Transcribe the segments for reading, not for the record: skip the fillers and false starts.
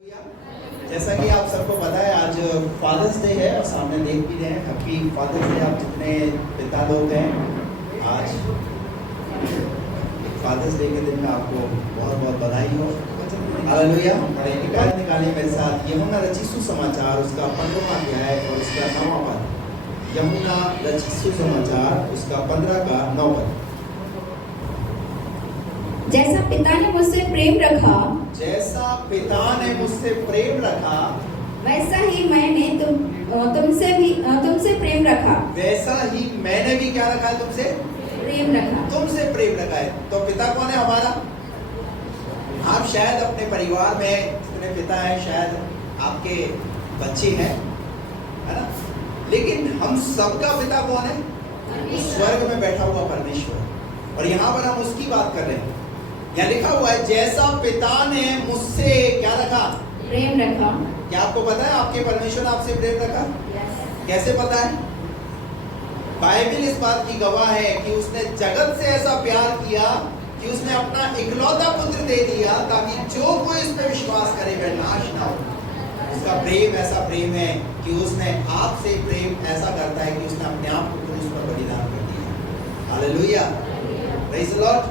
जैसा कि आप सबको पता है आज फादर्स डे है और सामने देख भी रहे हैं। हैप्पी फादर्स डे आप जितने पिता लोग हैं। आज फादर्स डे के दिन में आपको बहुत बहुत बधाई हो। हालेलुया। निकालिए मेरे साथ यमुना रचित सुसमाचार उसका 15वां अध्याय और उसका 9वां पद। यमुना रचित सुसमाचार उसका 15 का 9 पद। जैसा पिता ने मुझसे प्रेम रखा, जैसा पिता ने मुझसे प्रेम रखा, वैसा ही मैंने तुमसे प्रेम रखा। वैसा ही मैंने भी क्या रखा है? प्रेम रखा। तुमसे प्रेम रखा है। तो पिता कौन है हमारा? आप शायद अपने परिवार में जितने पिता हैं शायद आपके बच्चे हैं, है ना? लेकिन हम सबका पिता कौन है? उस स्वर्ग में बैठा हुआ परमेश्वर। और यहाँ पर हम उसकी बात कर रहे हैं। यहाँ लिखा हुआ है जैसा पिता ने मुझसे क्या रखा? प्रेम रखा। क्या आपको पता है आपके परमेश्वर ने आपसे प्रेम रखा? कैसे पता है? बाइबल इस बात की गवाह है कि उसने जगत से ऐसा प्यार किया कि उसने अपना इकलौता पुत्र दे दिया ताकि जो कोई इस पर विश्वास करे वह नाश ना हो। उसका प्रेम ऐसा प्रेम है कि उसने आपसे प्रेम ऐसा करता है कि उसने अपने आप को क्रूस पर बलिदान कर दिया। Hallelujah, praise the Lord.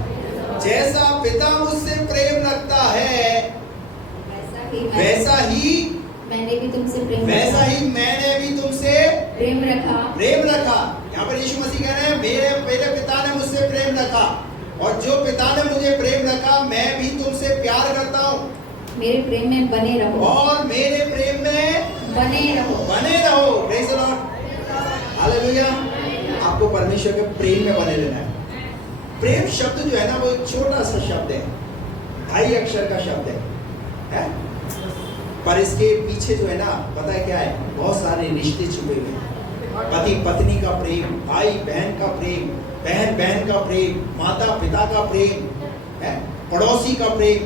जैसा पिता मुझसे प्रेम रखता है वैसा ही मैंने भी तुमसे प्रेम रखा। यहाँ पर यीशु मसीह कह रहे हैं मेरे पिता ने मुझसे प्रेम रखा और जो पिता ने मुझे प्रेम रखा मैं भी तुमसे प्यार करता हूँ। मेरे प्रेम में बने रहो और मेरे प्रेम में बने रहो। Praise the Lord. हालेलुया। आपको परमेश्वर के प्रेम में बने रहना है। प्रेम शब्द जो है ना वो एक छोटा सा शब्द है, 2 अक्षर का शब्द है? पर इसके पीछे जो है ना पता है क्या है? बहुत सारे रिश्ते छुपे हुए हैं। पति पत्नी का प्रेम, भाई बहन का प्रेम, बहन बहन का प्रेम, माता पिता का प्रेम है, पड़ोसी का प्रेम,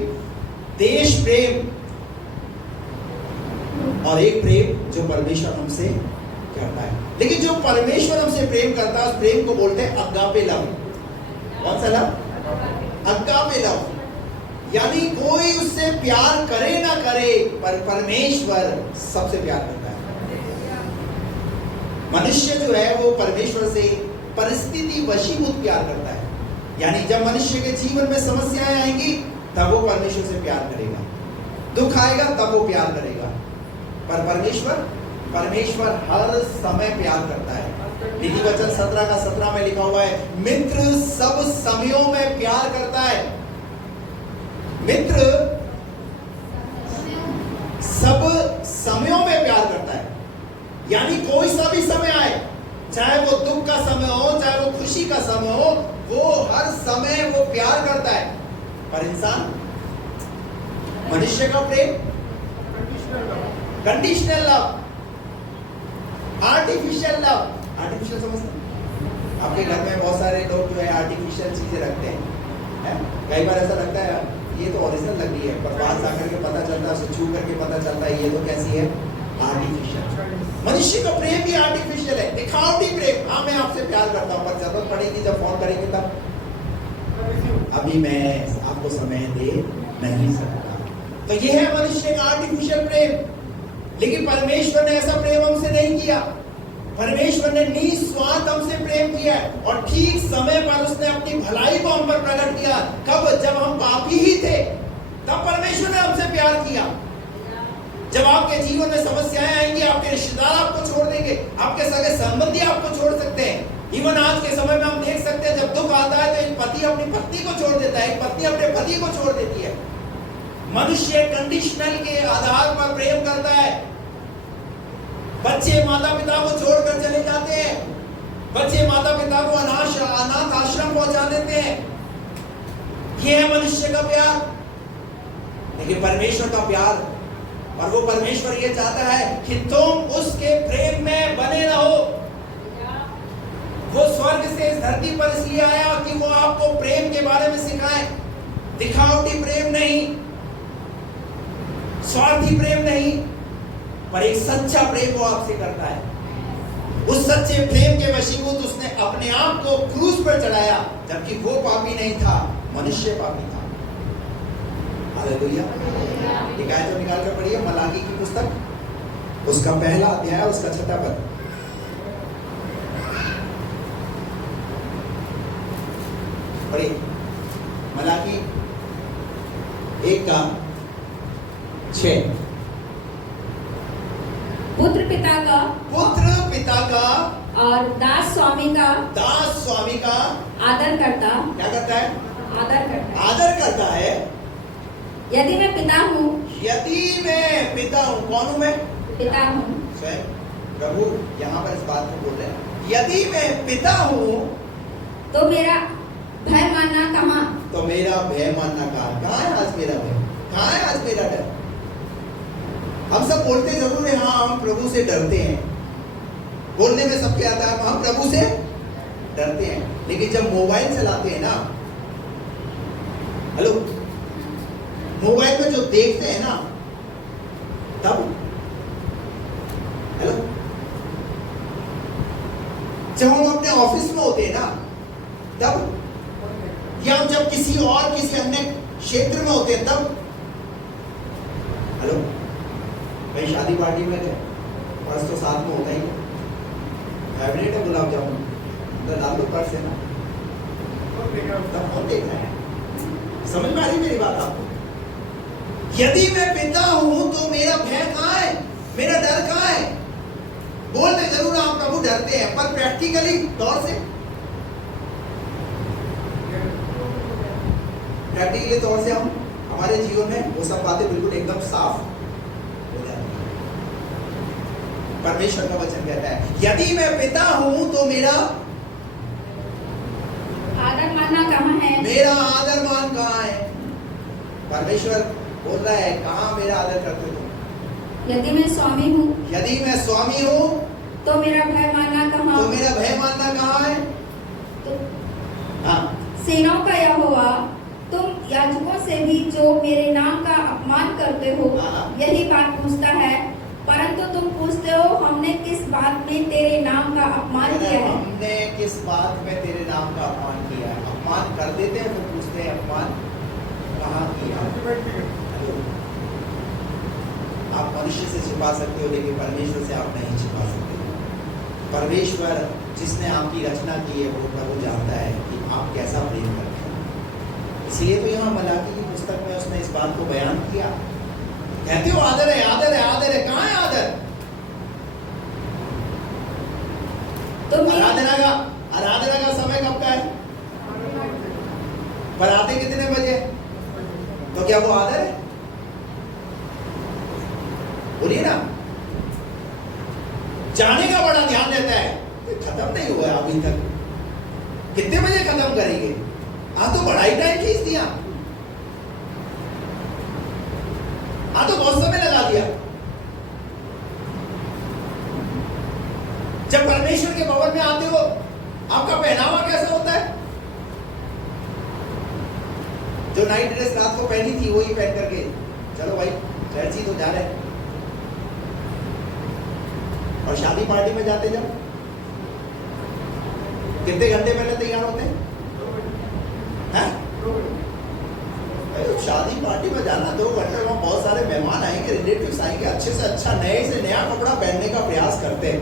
देश प्रेम और एक प्रेम जो परमेश्वर हमसे करता है। लेकिन जो परमेश्वर हमसे प्रेम करता है उस प्रेम को बोलते हैं अगापे लव। कौन सा लव? Agape love. यानी कोई उससे प्यार करे ना करे पर परमेश्वर सबसे प्यार करता है। मनुष्य जो है वो परमेश्वर से परिस्थिति वशीभूत प्यार करता है। यानी जब मनुष्य के जीवन में समस्याएं आएंगी तब वो परमेश्वर से प्यार करेगा, दुख आएगा तब वो प्यार करेगा। पर परमेश्वर हर समय प्यार करता है। नीति वचन 17 का 17 में लिखा हुआ है मित्र सब समयों में प्यार करता है। मित्र सब समयों में प्यार करता है। यानी कोई सा भी समय आए, चाहे वो दुख का समय हो चाहे वो खुशी का समय हो, वो हर समय वो प्यार करता है। पर इंसान मनुष्य का प्रेम conditional love, artificial love. Artificial समझते हैं? आपके घर में बहुत सारे लोग जो है आर्टिफिशियल चीजें रखते हैं। कई बार ऐसा लगता है ये तो ओरिजिनल लग रही है, पर पास आकर के पता चलता है, उसे छू करके पता चलता है ये तो कैसी है? आर्टिफिशियल। मनुष्य का प्रेम भी आर्टिफिशियल है, दिखावटी प्रेम। हाँ मैं आपसे प्यार करता हूँ पर जरूरत पड़ेगी जब फोन करेंगे तब अभी मैं आपको समय दे नहीं सकता। तो ये है मनुष्य का आर्टिफिशियल प्रेम। लेकिन परमेश्वर ने ऐसा प्रेम हमसे नहीं किया। परमेश्वर ने निस्वार्थ हमसे प्रेम किया और ठीक समय पर उसने अपनी भलाई को हम पर प्रकट किया। कब? जब हम पापी ही थे तब परमेश्वर ने हमसे प्यार किया। जब आपके जीवन में समस्याएं आएंगी, आपके रिश्तेदार आपको छोड़ देंगे, आपके सगे संबंधी आपको छोड़ सकते हैं। इवन आज के समय में हम देख सकते हैं जब दुख आता है तो एक पति अपनी पत्नी को छोड़ देता है, एक पत्नी अपने पति को छोड़ देती है। मनुष्य कंडीशनल के आधार पर प्रेम करता है। बच्चे माता पिता को छोड़कर चले जाते हैं, बच्चे माता पिता को अनाथ आश्रम पहुंचा देते हैं। यह है मनुष्य का प्यार। लेकिन परमेश्वर का प्यार, और वो परमेश्वर ये चाहता है कि तुम उसके प्रेम में बने रहो। वो स्वर्ग से इस धरती पर इसलिए आया कि वो आपको प्रेम के बारे में सिखाए। दिखावटी प्रेम नहीं, स्वार्थी प्रेम नहीं, पर एक सच्चा प्रेम वो आपसे करता है। उस सच्चे प्रेम के वशीभूत उसने अपने आप को क्रूस पर चढ़ाया, जबकि वो पापी नहीं था, मनुष्य पापी था। हालेलुया। निकाय तो निकाल कर पढ़िए मलाकी की पुस्तक, उसका पहला अध्याय, उसका 6वां पद। पढ़िए मलाकी 1:6। पुत्र पिता का और दास स्वामी का आदर करता। क्या करता है? आदर करता है। यदि मैं पिता हूँ, यदि मैं पिता हूँ, कौन हूँ मैं? पिता हूँ, स्वयं प्रभु यहाँ पर इस बात को बोल रहे हैं, यदि मैं पिता हूँ तो मेरा भय मानना कहाँ? तो मेरा भय मानना कहाँ है? आज मेरा भय कहाँ है? आज मेरा डर। हम सब बोलते जरूर है हाँ हम प्रभु से डरते हैं, बोलने में सबके आता है हम प्रभु से डरते हैं, लेकिन जब मोबाइल चलाते हैं ना, हेलो, मोबाइल में जो देखते हैं ना, तब हेलो, जब हम अपने ऑफिस में होते हैं ना, तब, या जब किसी अन्य क्षेत्र में होते हैं तब, हेलो भाई, शादी पार्टी में पर्स तो साथ में होता ही है, फेवरेट है गुलाब जामुन, तो डाल दो पर्स है ना, तब कौन देख रहा है? समझ में आ रही मेरी बात आपको? यदि मैं पिता हूं तो मेरा भय कहाँ है? मेरा डर कहाँ है? बोलते जरूर आप प्रभु डरते हैं, पर प्रैक्टिकली तौर से, प्रैक्टिकली तौर से हम हमारे जीवन में वो सब बातें बिल्कुल एकदम साफ हो जाती हैं। परमेश्वर का वचन कहता है यदि मैं पिता हूं तो मेरा आदर मानना कहाँ है? मेरा आदर मान कहाँ है? परमेश्वर बोल रहा है कहाँ मेरा आदर करते हो? यदि मैं स्वामी हूँ, यदि मैं स्वामी हूँ तो मेरा भय मानना कहाँ? तो मेरा भय मानना कहाँ है? तो हाँ, सेनाओं का यहोवा, तुम याजकों से भी जो मेरे नाम का अपमान करते हो यही बात पूछता है, परंतु तुम पूछते हो हमने किस बात में तेरे नाम का अपमान किया है? हमने किस बात में तेरे नाम का अपमान किया है? अपमान कर देते हैं तो पूछते हैं अपमान कहाँ किया? आप मनुष्य से छिपा सकते हो लेकिन परमेश्वर से आप नहीं छिपा सकते। परमेश्वर जिसने आपकी रचना की है वो प्रभु जानता है कि आप कैसा प्रेम करते हैं। इसलिए तो यहाँ मलाकी की पुस्तक में उसने इस बात को बयान किया। कहते हो आदर है, आदर है, आदर है, कहाँ है आदर? तो आराधना का समय कब का है? बराते कितने बजे? तो क्या वो आदर है? बोलिए ना। जाने का बड़ा ध्यान देता है, खत्म नहीं हुआ है अभी तक, कितने बजे खत्म करेंगे? तो बड़ा ही टाइम खींच दिया, तो बहुत समय लगा दिया। जब परमेश्वर के भवन में आते हो आपका पहनावा कैसा होता है? जो नाइट ड्रेस रात को पहनी थी वही पहन करके चलो भाई चर्च ही तो जा रहे हैं। और शादी पार्टी में जाते जब कितने घंटे पहले तैयार होते हैं? शादी पार्टी में जाना 2 घंटे, वहां बहुत सारे मेहमान आएंगे, रिलेटिव्स आएंगे, अच्छे से अच्छा नए से नया कपड़ा पहनने का प्रयास करते हैं।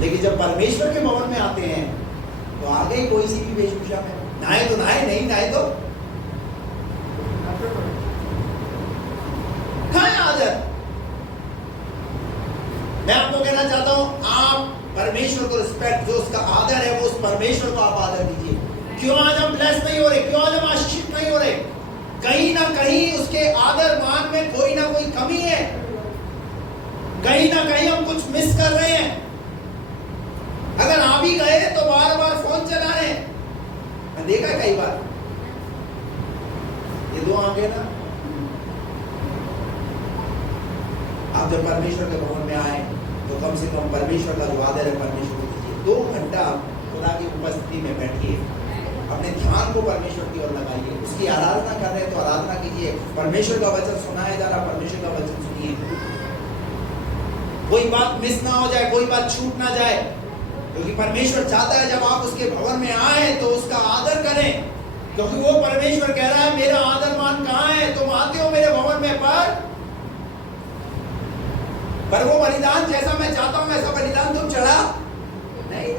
लेकिन जब परमेश्वर के भवन में आते हैं तो आ गई कोई सी भी वेशभूषा में, नहाए तो नहाए, नहीं नहाए तो कहाँ है आदर? मैं आपको कहना चाहता हूं आप परमेश्वर को रिस्पेक्ट, जो उसका आदर है वो उस परमेश्वर को आप आदर दीजिए। क्यों आज हम ब्लेस नहीं हो रहे? क्यों आज हम आशीषित नहीं हो रहे? कहीं ना कहीं उसके आदर मान में कोई ना कोई कमी है, कहीं ना कहीं हम कुछ मिस कर रहे हैं। अगर आ भी गए तो बार बार फोन चला रहे हैं। मैं देखा कई बार ये 2 आंखें ना, आप जब परमेश्वर के भवन में आए तो कम से कम परमेश्वर का जो आदर है परमेश्वर को दीजिए। 2 घंटा खुदा की उपस्थिति में बैठिए, अपने ध्यान को परमेश्वर की ओर लगाइए, उसकी आराधना कर रहे हैं तो आराधना कीजिए। परमेश्वर का वचन सुनाया जा रहा, परमेश्वर का वचन सुनिए। कोई बात मिस ना हो जाए, कोई बात छूट ना जाए, क्योंकि परमेश्वर चाहता है जब आप उसके भवन में आए तो उसका आदर करें, क्योंकि वो परमेश्वर कह रहा है मेरा आदर मान कहाँ है? तुम आते हो मेरे भवन में पर वो बलिदान जैसा मैं चाहता हूं वैसा बलिदान तुम चढ़ा नहीं।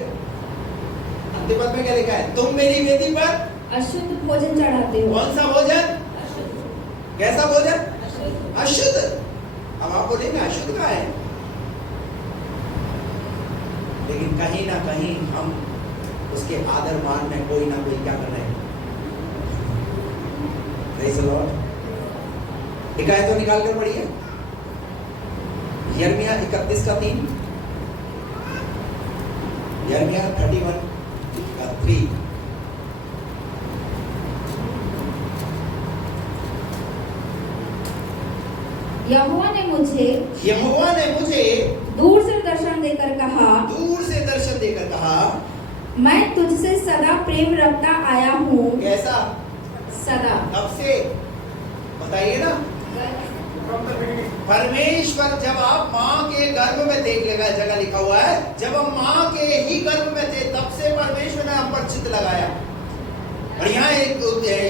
अंतिम पद में क्या लिखा है? तुम मेरी वेदी पर अशुद्ध भोजन चढ़ाते हो। कौन सा भोजन? कैसा भोजन? अशुद्ध। अब आप बोलेंगे अशुद्ध का है, लेकिन कहीं ना कहीं हम उसके आदर मान में कोई ना कोई क्या कर रहे हैं। Praise the Lord। एक आयत तो निकाल कर पढ़िए, यिर्मयाह 31:3, यिर्मयाह 31:3। यहोवा ने मुझे दूर से दर्शन देकर कहा, मैं तुझसे सदा प्रेम रखता आया हूँ। कैसा? सदा। कब से? बताइए ना। परमेश्वर जब आप माँ के गर्भ में थे, जगह लिखा हुआ है, जब हम माँ के ही गर्भ में थे तब से परमेश्वर ने हम पर चित्त लगाया। और यहाँ एक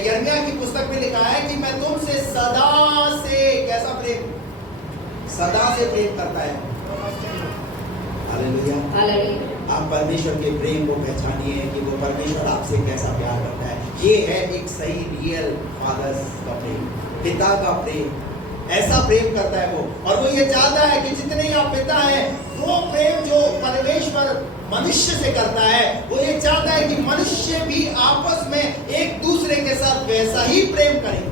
यिर्मयाह की पुस्तक में लिखा है कि मैं तुमसे सदा से, कैसा प्रेम? सदा से प्रेम करता है। हालेलुया। हालेलुया। आप परमेश्वर के प्रेम को पहचानिए कि वो परमेश्वर आपसे कैसा प्यार करता है। ये है एक सही रियल फादर्स का प्रेम, पिता का प्रेम। ऐसा प्रेम करता है वो, और वो ये चाहता है कि जितने आप पिता हैं, वो प्रेम जो परमेश्वर मनुष्य से करता है, वो ये चाहता है कि मनुष्य भी आपस में एक दूसरे के साथ वैसा ही प्रेम करें,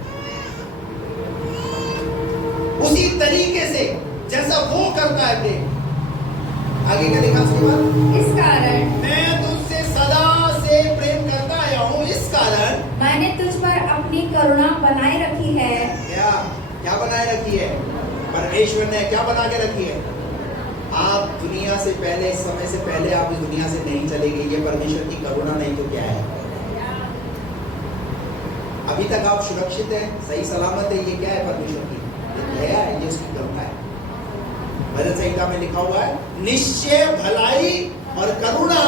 उसी तरीके से जैसा वो करता है प्रेम। आगे क्या लिखा उसके बाद? इस कारण मैं तुझसे सदा से प्रेम करता आया हूँ, इस कारण मैंने तुझ पर अपनी करुणा बनाए रखी है। क्या बनाए रखी है? परमेश्वर ने क्या बना के रखी है? आप दुनिया से पहले, इस समय से पहले आप इस दुनिया से नहीं चले गए। ये परमेश्वर की करुणा नहीं तो क्या है? अभी तक आप सुरक्षित हैं, सही सलामत है। ये क्या है? परमेश्वर की दया है, ये उसकी करुणा है। भजन संहिता में लिखा हुआ है, निश्चय भलाई और करुणा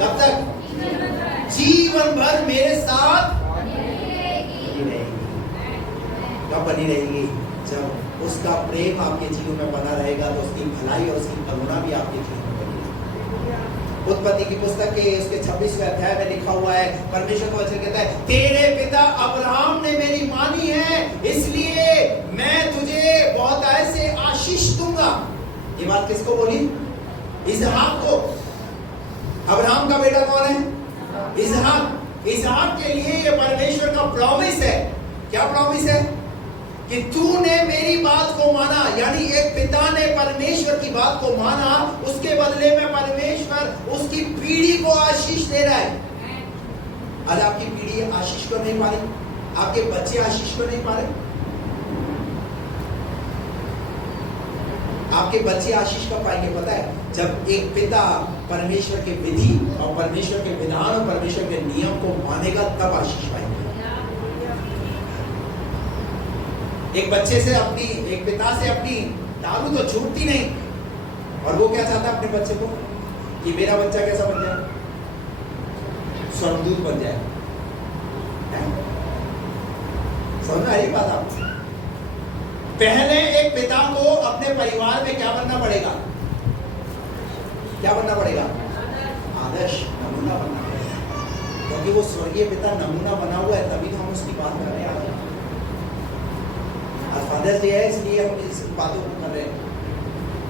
कब तक? जीवन भर मेरे साथ कब बनी रहेगी? जब उसका प्रेम आपके जीवन में बना रहेगा तो उसकी भलाई और उसकी करुणा भी आपके जीवन में बनी रहेगी। उत्पत्ति की पुस्तक के उसके 26वें अध्याय में लिखा हुआ है, परमेश्वर का वचन कहता है, तेरे पिता अब्राहम ने मेरी मानी है, इसलिए मैं तुझे बहुत ऐसे आशीष दूंगा। ये बात किसको बोली? इसहाक को। अब्राहम का बेटा कौन है? इसहाक। इसहाक के लिए ये परमेश्वर का प्रॉमिस है। क्या प्रॉमिस है? कि तूने मेरी बात को माना, यानी एक पिता ने परमेश्वर की बात को माना, उसके बदले में परमेश्वर उसकी पीढ़ी को आशीष दे रहा है। आज आपकी पीढ़ी आशीष को नहीं पा रही, आपके बच्चे आशीष को नहीं पा रहे, आपके बच्चे आशीष कब पाएंगे? पता है, जब एक पिता परमेश्वर के विधि और परमेश्वर के विधान और परमेश्वर के नियम को मानेगा, तब आशीष पाएंगे। एक बच्चे से एक पिता से अपनी दारू तो छूटती नहीं, और वो क्या चाहता है अपने बच्चे को? कि मेरा बच्चा कैसा बन जाए? स्वर्गदूत बन जाए। समझ में आ रही बात आपको? पहले एक पिता को अपने परिवार में क्या बनना पड़ेगा? क्या बनना पड़ेगा? आदर्श, नमूना बनना पड़ेगा, क्योंकि वो स्वर्गीय पिता नमूना बना हुआ है, तभी तो हम उसकी बात कर रहे हैं। फादर्स डे है, इसलिए हम इस बातों को कर रहे हैं।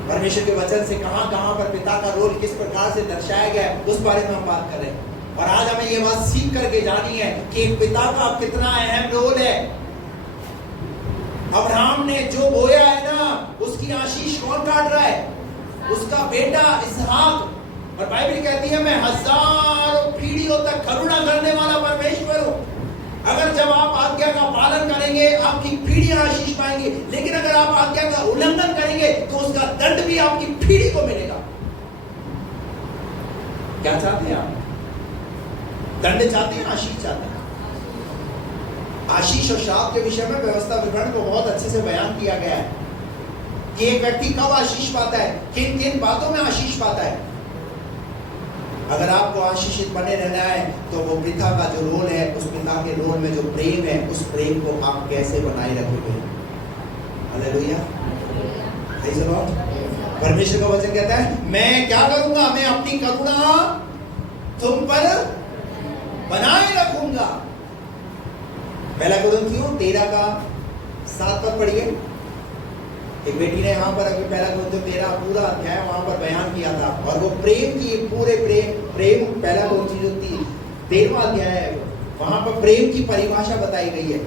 परमेश्वर के वचन से कहां कहां पर पिता का रोल किस प्रकार से दर्शाया गया है, उस बारे में हम बात कर रहे हैं। और आज हमें ये बात सीख करके जानी है कि एक पिता का कितना अहम रोल है। अब्राहम ने जो बोया है ना, उसकी आशीष कौन काट रहा है? उसका बेटा इसहाक। और बाइबल कहती है, मैं हजारों पीढ़ियों तक करुणा करने वाला परमेश्वर हूं। अगर जब आप आज्ञा का पालन करेंगे, आपकी पीढ़ियां आशीष पाएंगी, लेकिन अगर आप आज्ञा का उल्लंघन करेंगे तो उसका दंड भी आपकी पीढ़ी को मिलेगा। क्या चाहते हैं आप? दंड चाहते हैं? आशीष चाहते हैं? आशीष और श्राप के विषय में व्यवस्था विवरण को बहुत अच्छे से बयान किया गया है कि एक व्यक्ति कब आशीष पाता है, किन किन बातों में आशीष पाता है। अगर आपको आशीषित बने रहना है तो वो पिता का जो रोल है, उस पिता के रोल में जो प्रेम है, उस प्रेम को आप कैसे बनाए रखोगे? हालेलुया। Praise the Lord. परमेश्वर का वचन कहता है मैं क्या करूंगा? मैं अपनी करुणा तुम पर बनाए रखूंगा। पहला कुरिन्थियों 13:7 पढ़िए। एक बेटी ने यहाँ पर अभी पहला कुरिन्थियों 13 पूरा अध्याय वहां पर बयान किया था, और वो प्रेम की पूरे प्रेम पहला कुरिन्थियों 13वां अध्याय है, वहां पर प्रेम की परिभाषा बताई गई है।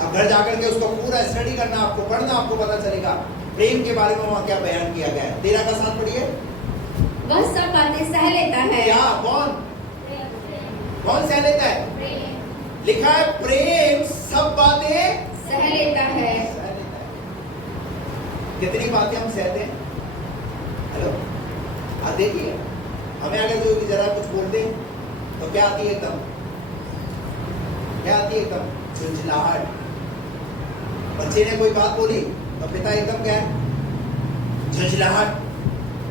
अब घर जाकर के उसको पूरा स्टडी करना, आपको पढ़ना, आपको पता चलेगा प्रेम के बारे में वहां क्या बयान किया गया है। 13:7 पढ़िए। वह सब बातें सह लेता है। क्या? कौन सह लेता है? लिखा है प्रेम सब बातें सह लेता है। कितनी बातें हम सहते हैं? हेलो, आप देखिए, हमें अगर जो जरा कुछ बोलते हैं तो क्या आती है एकदम? क्या आती है एकदम? झुंझलाहट। बच्चे ने कोई बात बोली तो पिता एकदम क्या है? झुंझलाहट।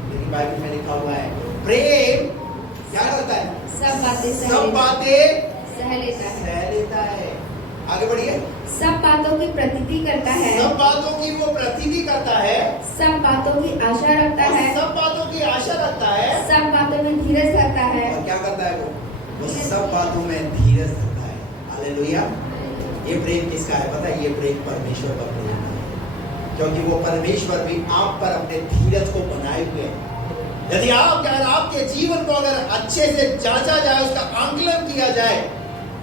लेकिन बाइबल में लिखा हुआ है प्रेम क्या करता है? सब बातें सह लेता है। आगे बढ़िए। सब बातों की प्रतीति करता है। सब बातों की वो प्रतीति करता है। सब बातों की आशा रखता है। सब बातों की आशा रखता है। सब बातों में धीरज रखता है। और क्या करता है वो सब बातों में धीरज रखता है। हालेलुया। ये प्रेम किसका है पता है? ये प्रेम परमेश्वर का प्रेम है, क्योंकि वो परमेश्वर भी आप पर अपने धीरज को बनाए हुए हैं। यदि आपके जीवन को अगर अच्छे से जांचा जाए, उसका आंकलन किया जाए,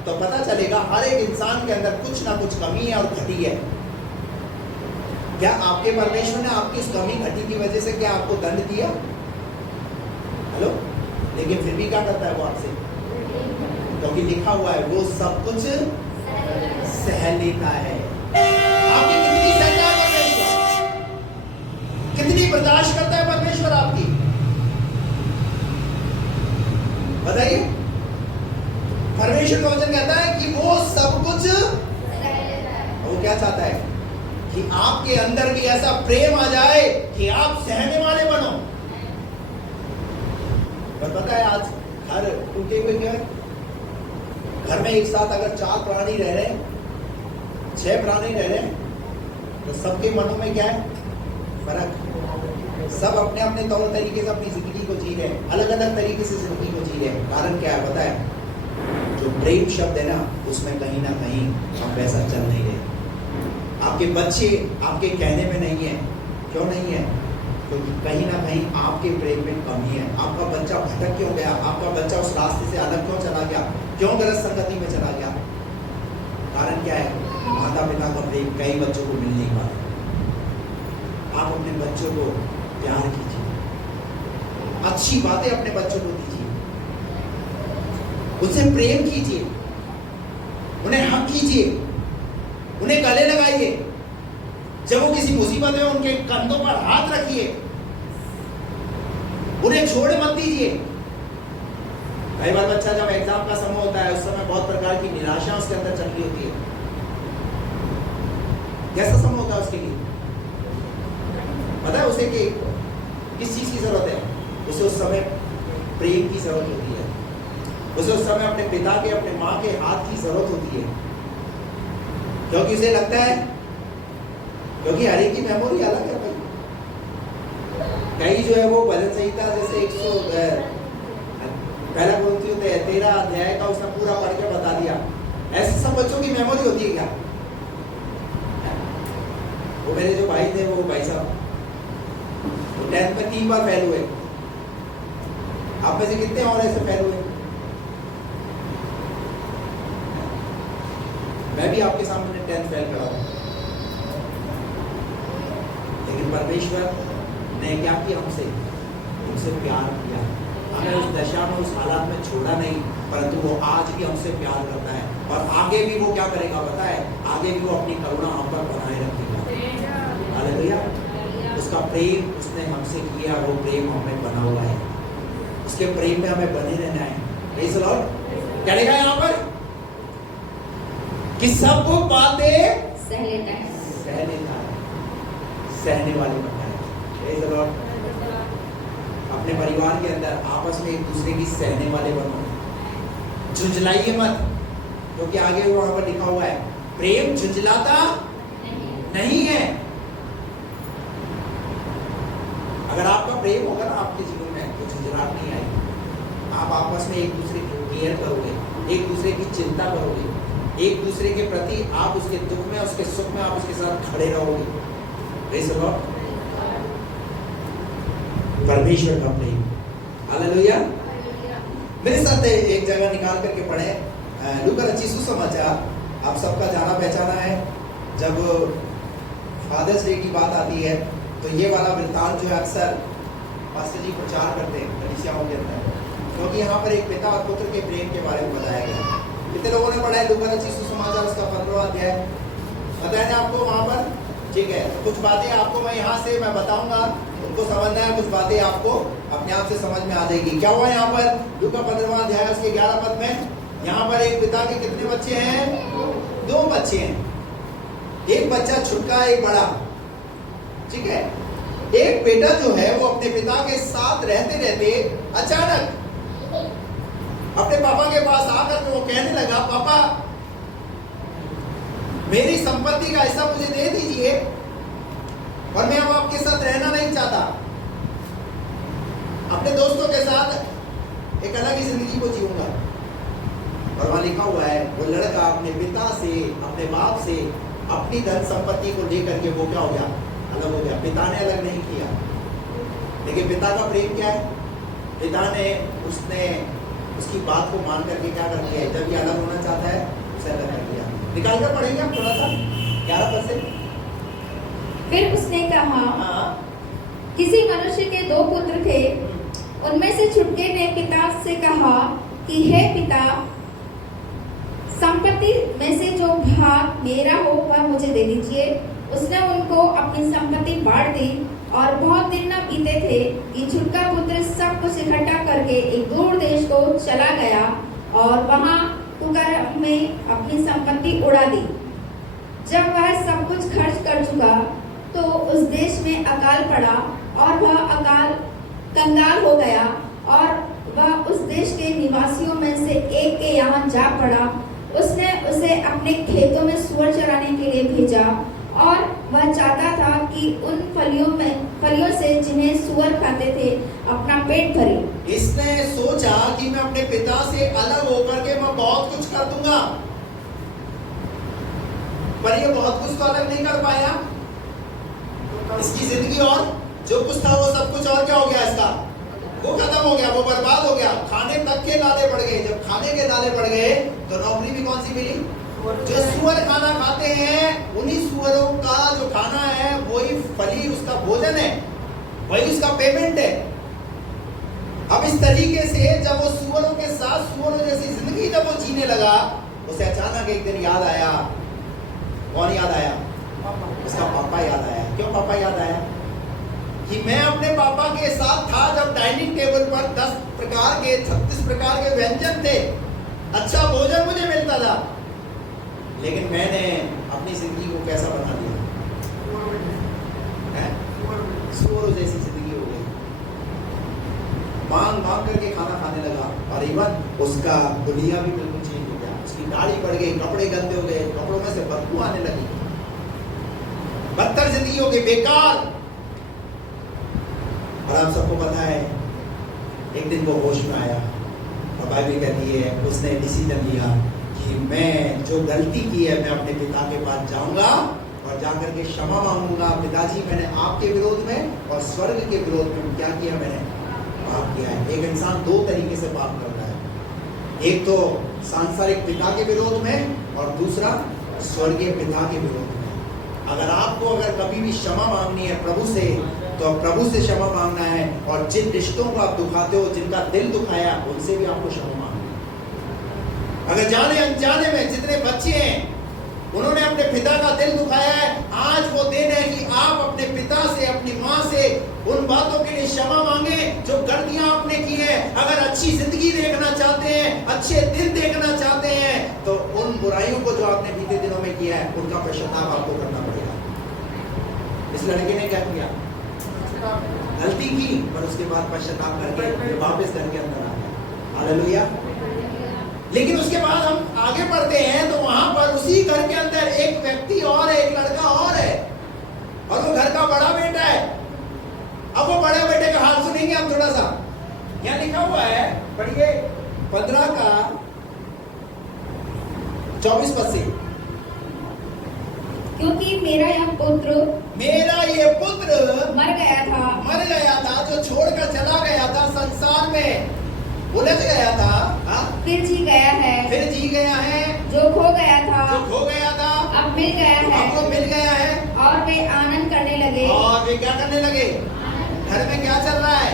तो पता चलेगा हर एक इंसान के अंदर कुछ ना कुछ कमी है और घटी है। क्या आपके परमेश्वर ने आपकी उस कमी घटी की वजह से क्या आपको दंड दिया? हेलो, लेकिन फिर भी क्या करता है वो आपसे? क्योंकि लिखा हुआ है वो सब कुछ सह लेता है। आपकी कितनी सहता है परमेश्वर? कितनी बर्दाश्त करता है परमेश्वर आपकी? बताइए। परमेश्वर का वचन कहता है कि वो सब कुछ, वो क्या चाहता है? कि आपके अंदर भी ऐसा प्रेम आ जाए कि आप सहने वाले बनो। पर पता है आज घर टूटे हुए घर, घर में एक साथ अगर 4 प्राणी रह रहे हैं, 6 प्राणी रह रहे हैं, तो सबके मनों में क्या है? फर्क। सब अपने अपने तौर तरीके से अपनी जिंदगी को जी रहे हैं, अलग अलग तरीके से जिंदगी को जी रहे हैं। कारण क्या है पता है? जो प्रेम शब्द है ना, उसमें कहीं ना कहीं हम वैसा चल नहीं रहे। आपके बच्चे आपके कहने में नहीं है। क्यों नहीं है? क्योंकि कहीं ना कहीं आपके प्रेम में कमी है। आपका बच्चा भटक क्यों गया? आपका बच्चा उस रास्ते से अलग क्यों चला गया? क्यों गलत संगति में चला गया? कारण क्या है? माता पिता का प्रेम कई बच्चों को मिल नहीं पाता। आप अपने बच्चों को प्यार कीजिए, अच्छी बातें अपने बच्चों को दीजिए, उनसे प्रेम कीजिए, उन्हें हक कीजिए, उन्हें गले लगाइए। जब वो किसी मुसीबत में उनके कंधों पर हाथ रखिए, उन्हें छोड़ मत दीजिए। कई बार बच्चा जब एग्जाम का समय होता है, उस समय बहुत प्रकार की निराशा उसके अंदर चल रही होती है। कैसा समय होता है उसके लिए? पता है उसे कि किस चीज की जरूरत है? उसे उस समय प्रेम की जरूरत होती है। उसे उस समय अपने पिता के, अपने माँ के हाथ की जरूरत होती है, क्योंकि उसे लगता है, क्योंकि हर एक की मेमोरी अलग है भाई। कई जो है वो भजन संहिता जैसे 100 पहला कुरिन्थियों 13 अध्याय का उसने पूरा पढ़ के बता दिया। ऐसे सब बच्चों की मेमोरी होती है क्या? वो मेरे जो भाई थे, वो भाई साहब 10th में 3 बार फेल हुए। आप में से कितने और ऐसे फेल हुए? मैं भी आपके सामने 10th फेल करा हूं, लेकिन परमेश्वर ने क्या किया? हमसे प्यार किया। हमें उस दशा में, उस हालात में छोड़ा नहीं, परंतु वो आज भी हमसे प्यार करता है, और आगे भी वो क्या करेगा पता है? आगे भी वो अपनी करुणा हम पर बनाए रखेगा। हालेलुया। उसका प्रेम उसने हमसे किया, वो प्रेम हमें बना हुआ है। उसके प्रेम में हमें बने रहना है। Praise the Lord. क्या लिखा है यहाँ पर? कि सब बातें सह लेता है, सहने वाले बनता है। Praise the Lord. अपने परिवार परिवार के अंदर आपस में एक दूसरे की सहने वाले बनो, झुंझलाइए मत, क्योंकि आगे वहां पर लिखा हुआ है प्रेम झुंझलाता नहीं है। अगर आपका प्रेम होगा ना आपके जीवन में तो झुंझलाहट नहीं आएगी। आप आपस में एक दूसरे की केयर करोगे, एक दूसरे की चिंता करोगे, एक दूसरे के प्रति आप उसके दुख में उसके सुख में आप उसके साथ खड़े रहोगे। Praise the Lord. परमेश्वर का प्रेम, हालेलुया। मेरे साथ एक जगह निकाल करके पढ़े लूका रचित सुसमाचार, आप सबका जाना पहचाना है। जब फादर्स डे की बात आती है तो ये वाला वृत्तांत जो है अक्सर पास्टर जी प्रचार करते हैं कलीसियाओं के अंदर, क्योंकि यहाँ पर एक पिता और पुत्र के प्रेम के बारे में बताया गया। कितने लोगों ने पढ़ा है लूका रचित सुसमाचार उसका 15वां अध्याय? पता है ना आपको वहाँ पर? ठीक है, तो कुछ बातें आपको मैं यहाँ से मैं बताऊंगा, उनको समझना है, कुछ बातें आपको अपने आप से समझ में आ जाएगी। क्या हुआ यहाँ पर लूका 15वां अध्याय उसके 11 पद में? यहाँ पर एक पिता के कितने बच्चे हैं? 2 बच्चे हैं। एक बच्चा छुटका, एक बड़ा। ठीक है, एक बेटा जो है वो अपने पिता के साथ रहते रहते अचानक अपने पापा के पास आकर के वो कहने लगा, पापा मेरी संपत्ति का हिस्सा मुझे दे दीजिए और मैं अब आपके साथ रहना नहीं चाहता, अपने दोस्तों के साथ एक अलग ही जिंदगी को जीऊंगा। और वहां लिखा हुआ है वो लड़का अपने पिता से, अपने बाप से अपनी धन संपत्ति को लेकर के वो क्या हो गया? अलग हो गया। पिता ने अलग नहीं किया, लेकिन पिता का प्रेम क्या है? पिता ने उसकी बात को मान करके क्या कर दिया? जब ये अलग होना चाहता है उसे अलग कर दिया। निकाल कर पढ़ेंगे हम थोड़ा सा 11 पद से। फिर उसने कहा, किसी मनुष्य के 2 पुत्र थे, उनमें से छुटके ने पिता से कहा कि हे पिता, संपत्ति में से जो भाग मेरा हो वह मुझे दे दीजिए। उसने उनको अपनी संपत्ति बांट दी। और बहुत दिन न बीते थे कि छुटका पुत्र सब कुछ इकट्ठा करके एक दूर देश को चला गया और वहां कुकर्म में अपनी संपत्ति उड़ा दी। जब वह सब कुछ खर्च कर चुका तो उस देश में अकाल पड़ा और वह अकाल कंगाल हो गया और वह उस देश के निवासियों में से एक के यहाँ जा पड़ा। उसने उसे अपने खेतों में सूअर चराने के लिए भेजा और वह चाहता था कि उन फलियों से जिन्हें सूअर खाते थे अपना पेट भरे। इसने सोचा कि मैं अपने पिता से अलग होकर के मैं बहुत कुछ कर दूंगा, पर ये बहुत कुछ तो अलग नहीं कर पाया। इसकी जिंदगी और जो कुछ था वो सब कुछ और क्या हो गया? इसका वो खत्म हो गया, वो बर्बाद हो गया। खाने तक के दाले पड़ गए। जब खाने के दाले पड़ गए तो नौकरी भी कौन सी मिली? जो सूअर खाना खाते हैं उन्हीं सूअरों का जो खाना है वही फली उसका भोजन है, वही उसका पेमेंट है। अब इस तरीके से जब वो सूअरों के साथ सूअरों जैसी जिंदगी जब वो जीने लगा, उसे अचानक एक दिन याद आया। कौन याद आया? उसका पापा याद आया। क्यों पापा याद आया? कि मैं अपने पापा के साथ था जब डाइनिंग टेबल पर 10 प्रकार के 36 प्रकार के व्यंजन थे, अच्छा भोजन मुझे मिलता था, लेकिन मैंने अपनी जिंदगी को कैसा बना दिया? सूअरों जैसी जिंदगी हो गई। मांग मांग करके खाना खाने लगा और इवन उसका दुनिया भी बिल्कुल चेंज हो गया। उसकी दाढ़ी बढ़ गई, कपड़े गंदे हो गए, कपड़ों में से बदबू आने लगी, बदतर जिंदगी हो गई, बेकार। और आप सबको पता है एक दिन वो होश में आया और बाइबल कहती है उसने डिसीजन लिया कि मैं जो गलती की है मैं अपने पिता के पास जाऊंगा और जाकर के क्षमा मांगूंगा। पिताजी मैंने आपके विरोध में और स्वर्ग के विरोध में क्या किया? मैंने पाप किया है। एक इंसान 2 तरीके से पाप करता है, एक तो सांसारिक पिता के विरोध में और दूसरा स्वर्गीय पिता के विरोध में। अगर आपको कभी भी क्षमा मांगनी है प्रभु से तो प्रभु से क्षमा मांगना है, और जिन रिश्तों को आप दुखाते हो, जिनका दिल दुखाया, उनसे भी आपको क्षमा मांगना है। अगर जाने अनजाने में जितने बच्चे हैं उन्होंने अपने पिता का दिल दुखाया है, आज वो दिन है कि आप अपने पिता से, अपनी माँ से उन बातों के लिए क्षमा मांगे जो गलतियां आपने की है। अगर अच्छी जिंदगी देखना चाहते हैं, अच्छे दिन देखना चाहते हैं, तो उन बुराइयों को जो आपने बीते दिनों में किया है उनका पश्चाताप आपको करना पड़ेगा। इस लड़के ने क्या किया? गलती की पर उसके बाद पश्चाताप करके वापस घर के अंदर आ गया। हालेलुया। लेकिन उसके बाद हम आगे बढ़ते हैं तो वहां पर उसी घर के अंदर एक व्यक्ति और है, एक लड़का और है, और वो घर का बड़ा बेटा है। अब वो बड़े बेटे का हाल सुनेंगे हम थोड़ा सा। यहाँ लिखा हुआ है, पढ़िए 15 का 24 पद से। क्योंकि मेरा ये पुत्र मर गया था जो छोड़कर चला गया था संसार में, उलझ गया था, फिर जी गया है, जो खो गया था अब मिल गया है, और वे आनंद करने लगे। और वे क्या करने लगे? घर में क्या चल रहा है?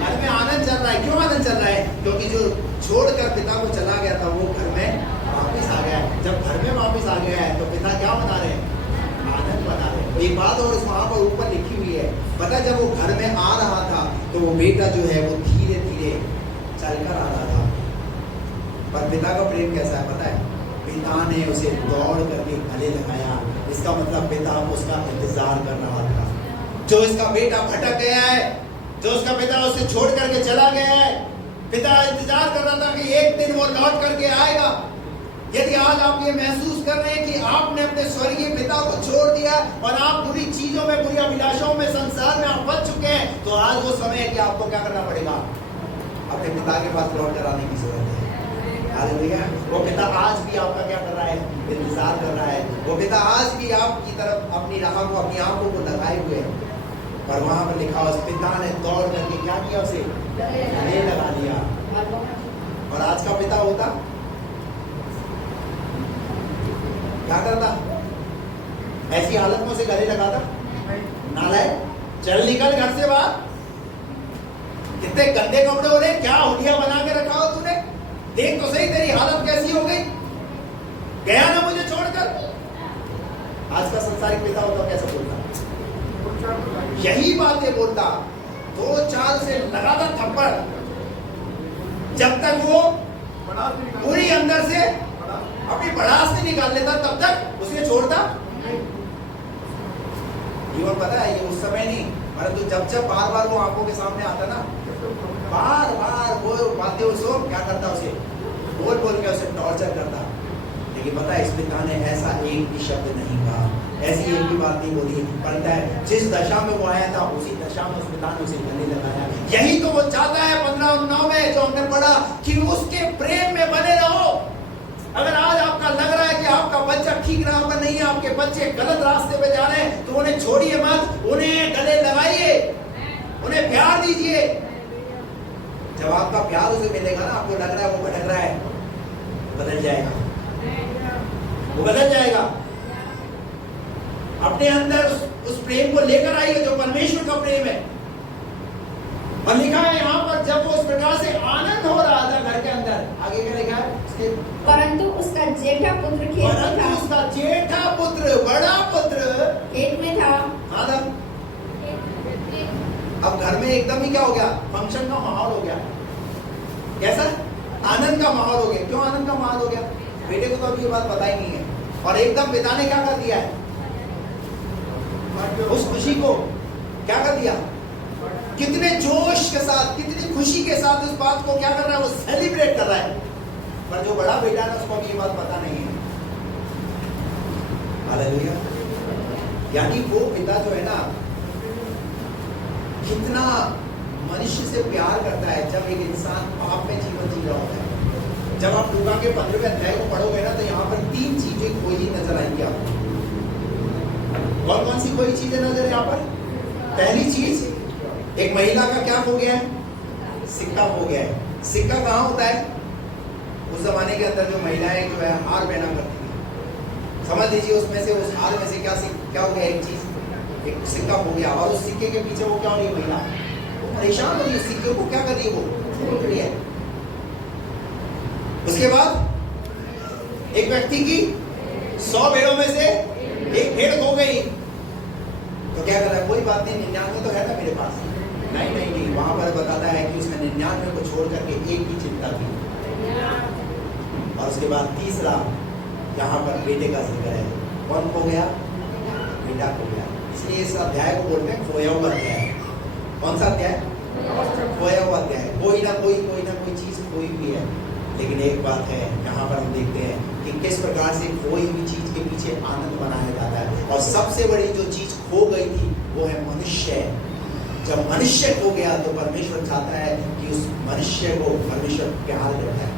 घर में आनंद चल रहा है। क्यों आनंद चल रहा है? क्योंकि जो छोड़कर पिता को चला गया था वो घर में वापस आ गया है। जब घर में वापस आ गया है तो पिता क्या बना रहे हैं? आनंद बना रहे हैं। एक बात और वहां पर ऊपर लिखी हुई है, पता जब वो घर में आ रहा था तो वो बेटा जो है वो धीरे धीरे चलकर आ रहा था, पर पिता का प्रेम कैसा है पता है? पिता ने उसे दौड़ करके गले लगाया। इसका मतलब पिता उसका इंतजार कर रहा था। जो इसका बेटा भटक गया है, जो उसका पिता उसे छोड़ करके चला गया है, पिता इंतजार कर रहा था कि एक दिन वो लौट करके आएगा। यदि आज आप ये महसूस कर रहे हैं कि आपने अपने स्वर्गीय पिता को छोड़ दिया और आप बुरी चीजों में, बुरी अभिलाषाओं में, संसार में आप फंस चुके हैं, तो आज वो समय है कि आपको क्या करना पड़ेगा? अपने पिता के पास लौट कर आने की जरूरत है। हालेलुया। वो पिता आज भी आपका क्या कर रहा है? इंतजार कर रहा है। वो पिता आज भी आपकी तरफ अपनी राह को, अपनी आंखों को लगाए हुए है। पर वहां पर लिखा उस पिता ने दौड़ करके क्या किया? उसे गले लगा दिया। और आज का पिता होता क्या करता? ऐसी हालत में उसे गले लगाता? नालायक, चल निकल घर से बाहर। कितने गंदे कपड़े हो रहे, क्या हुलिया बना के रखा हो तूने, देख तो सही तेरी हालत कैसी हो गई, गया ना मुझे छोड़कर। आज का संसारिक पिता होता कैसे बोलता? यही बातें बोलता, 2-4 से लगाता थप्पड़, जब तक वो पूरी अंदर से अपनी भड़ास नहीं निकाल लेता तब तक उसे छोड़ता। जीवन पता है ये उस समय नहीं, परंतु जब बार बार वो आंखों के सामने आता ना, बार बार वो बातें उसको क्या करता? उसे बोल बोल के उसे टॉर्चर करता। लेकिन पता है इस पिता ने ऐसा एक भी शब्द नहीं कहा, ऐसी एक भी बात नहीं बोली। पता है जिस दशा में वो आया था उसी दशा में उस पिता ने उसे गले लगाया। यही तो वो चाहता है 15:9 में जो हमने पढ़ा कि उसके प्रेम में बने रहो। अगर आज आपका लग रहा है कि आपका बच्चा ठीक राह पर नहीं है, आपके बच्चे गलत रास्ते पे जा रहे हैं, तो उन्हें छोड़िए मत, उन्हें गले लगाइए, उन्हें प्यार दीजिए। जब आपका प्यार उसे मिलेगा ना, आपको लग रहा है वो भटक रहा है, बदल जाएगा, वो बदल जाएगा। अपने अंदर उस प्रेम को लेकर आइए जो परमेश्वर का प्रेम है। और लिखा है यहाँ पर जब वो उस प्रकार से आनंद हो रहा था घर के अंदर, आगे क्या लिखा है? परंतु उसका जेठा पुत्र खेत में था। उसका जेठा पुत्र, बड़ा पुत्र खेत में था। अब घर में एकदम ही क्या हो गया? फंक्शन का माहौल हो गया। कैसा? आनंद का माहौल हो गया। क्यों आनंद का माहौल हो गया? बेटे को तो अभी ये बात पता ही नहीं है, और एकदम पिता ने क्या कर दिया है? उस खुशी को क्या कर दिया? कितने जोश के साथ, कितनी खुशी के साथ उस बात को क्या कर रहा है? वो सेलिब्रेट कर रहा है। पर जो बड़ा बेटा है उसको अभी ये बात पता नहीं है। हालेलुया। यानी वो पिता जो है ना, कितना मनुष्य से प्यार करता है जब एक इंसान पाप में जीवन जी रहा होता है। जब आप लूका के 15वें अध्याय को पढ़ोगे ना, तो यहाँ पर 3 चीजें खोई नजर आएंगी आपको। और कौन सी कोई चीजें नजर है यहाँ पर? पहली चीज, एक महिला का क्या हो गया है? सिक्का हो गया है। सिक्का कहाँ होता है? उस जमाने के अंदर जो महिलाएं जो है हार पहना करती थी, समझ लीजिए उसमें से, उस हार में से क्या हो गया? एक चीज, एक सिक्का हो गया। और उस सिक्के के पीछे वो क्या हो रही है? महिला वो परेशान हो रही है, सिक्के को क्या कर रही है? वो ढूंढ रही है। उसके बाद एक व्यक्ति की 100 भेड़ों में से एक भेड़ खो गई, तो क्या कर रहा है? कोई बात नहीं, 99 तो है ना मेरे पास। नहीं, वहां पर बताता है कि उसने 99 को छोड़ करके एक की चिंता की। और उसके बाद तीसरा यहाँ पर बेटे का जिक्र है। कौन खो गया? बेटा खो गया। इसलिए इस अध्याय को बोलते हैं खोया हुआ अध्याय। कौन सा अध्याय? खोया हुआ अध्याय। कोई ना कोई चीज खोई हुई है। लेकिन एक बात है, यहाँ पर हम देखते हैं कि किस प्रकार से खोई हुई चीज के पीछे आनंद मनाया जाता है। और सबसे बड़ी जो चीज खो गई थी वो है मनुष्य। जब मनुष्य खो गया तो परमेश्वर चाहता है कि उस मनुष्य को परमेश्वर प्यार करता है।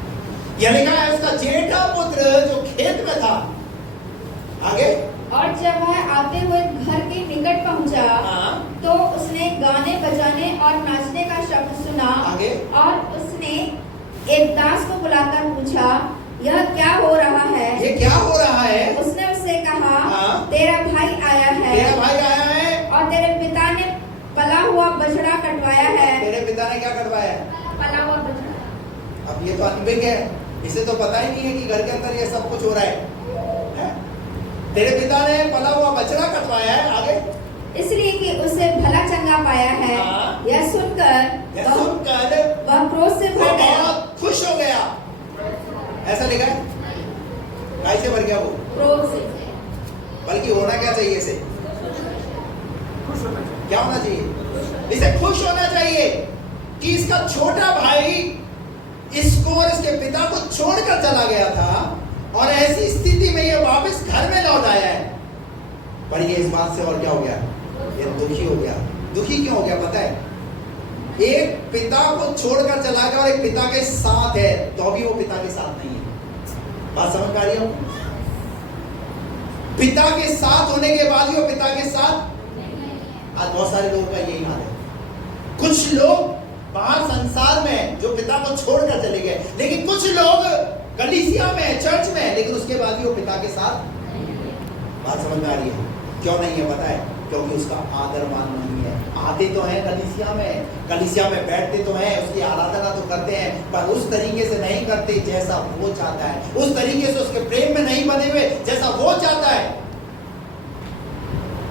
यह लिखा है उसका जेठा पुत्र जो खेत में था। आगे, और जब वह आते हुए घर के निकट पहुंचा तो उसने गाने बजाने और नाचने का शब्द सुना। आगे, और उसने एक दास को बुलाकर पूछा, यह क्या हो रहा है? ये क्या हो रहा है? उसने उससे कहा, तेरा भाई आया है। तेरा भाई आया है और तेरे पिता ने पला हुआ बछड़ा कटवाया है। तेरे पिता ने क्या कटवाया है? पला हुआ बछड़ा। अब ये तो अनभिज्ञ है, इसे तो पता ही नहीं है कि घर के अंदर ये सब कुछ हो रहा है। तेरे पिता ने पला हुआ बछड़ा कटवाया है। आगे, इसलिए कि उसे भला चंगा पाया है। यह सुनकर वह क्रोध से भर गया, बहुत खुश हो गया। ऐसा लिखा है, काय से भर गया वो? क्रोध से। बल्कि होना क्या चाहिए इसे? क्या होना चाहिए? इसे खुश होना चाहिए कि इसका छोटा भाई इसको और इसके पिता को छोड़कर चला गया था और ऐसी स्थिति में ये वापस घर में लौट आया है। पर ये इस बात से और क्या हो गया? ये दुखी हो गया। दुखी क्यों हो गया पता है? एक पिता को छोड़कर चला गया और एक पिता के साथ है, तो भी वो पिता के साथ नहीं है। बात समझ आ रही है? पिता के साथ होने के बाद भी वो पिता के साथ। आज बहुत सारे लोगों का यही हाल है। कुछ लोग बाहर संसार में जो पिता को छोड़कर चले गए, लेकिन कुछ लोग कलीसिया में, चर्च में, लेकिन उसके बाद भी वो पिता के साथ। बात समझ में आ रही है? क्यों नहीं है पता है? क्योंकि उसका आदर मान नहीं है। आते तो हैं कलीसिया में बैठते तो हैं, उसकी आराधना तो करते हैं, पर उस तरीके से नहीं करते जैसा वो चाहता है, उस तरीके से उसके प्रेम में नहीं बने हुए जैसा वो चाहता है।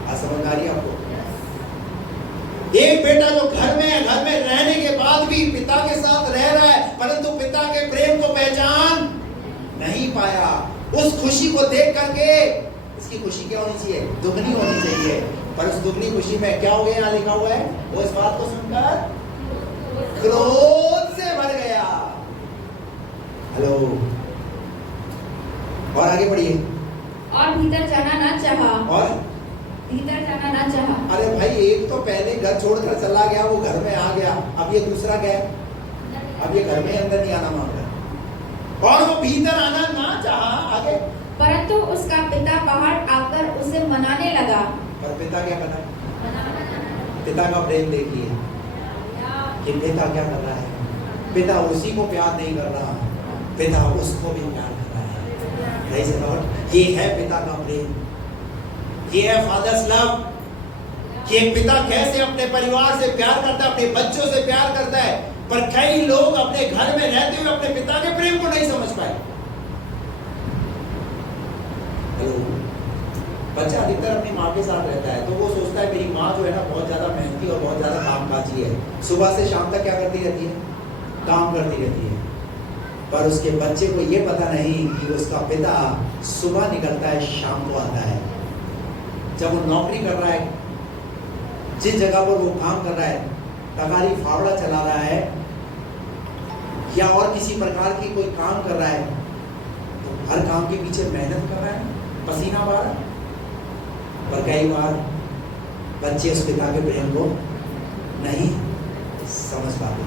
आज समझ आ रही है आपको? एक बेटा जो घर में रहने के बाद भी पिता के साथ रह रहा है, परंतु पिता के प्रेम को पहचान नहीं पाया। उस खुशी को देख करके इसकी खुशी क्या होनी चाहिए? दुगनी होनी चाहिए। पर उस दुगनी खुशी में क्या हो गया? यहाँ लिखा हुआ है, वो इस बात को सुनकर क्रोध से भर गया। हेलो, और आगे बढ़िए। और भीतर जाना ना चाहा। और भीतर जाना ना चाहा। अरे भाई, एक तो पहले घर छोड़कर चला गया, वो घर में आ गया, अब ये दूसरा क्या है? अब ये घर में अंदर नहीं आना मांग रहा, और वो भीतर आना ना चाहा। आगे, परंतु उसका पिता बाहर आकर उसे मनाने लगा। पर पिता क्या कर रहा है? पिता का प्रेम देखिए कि पिता क्या कर रहा है। पिता उसी को प्यार नहीं कर रहा, पिता उसको भी प्यार कर रहा है। Praise the Lord. ये है पिता का प्रेम, ये है फादर्स लव। कि एक पिता कैसे अपने परिवार से प्यार करता है, अपने बच्चों से प्यार करता है। पर कई लोग अपने घर में रहते हुए अपने पिता के प्रेम को नहीं समझ पाए। बच्चा अधिकतर अपनी माँ के साथ रहता है, तो वो सोचता है मेरी माँ जो है ना बहुत ज्यादा मेहनती और बहुत ज्यादा कामकाजी है, सुबह से शाम तक क्या करती रहती है? काम करती रहती है। पर उसके बच्चे को ये पता नहीं कि उसका पिता सुबह निकलता है, शाम को आता है। जब वो नौकरी कर रहा है, जिस जगह पर वो काम कर रहा है, तगारी फावड़ा चला रहा है या और किसी प्रकार की कोई काम कर रहा है, तो हर काम के पीछे मेहनत कर रहा है, पसीना बहा रहा है। पर कई बार बच्चे उस पिता के प्रेम को नहीं समझ पाते।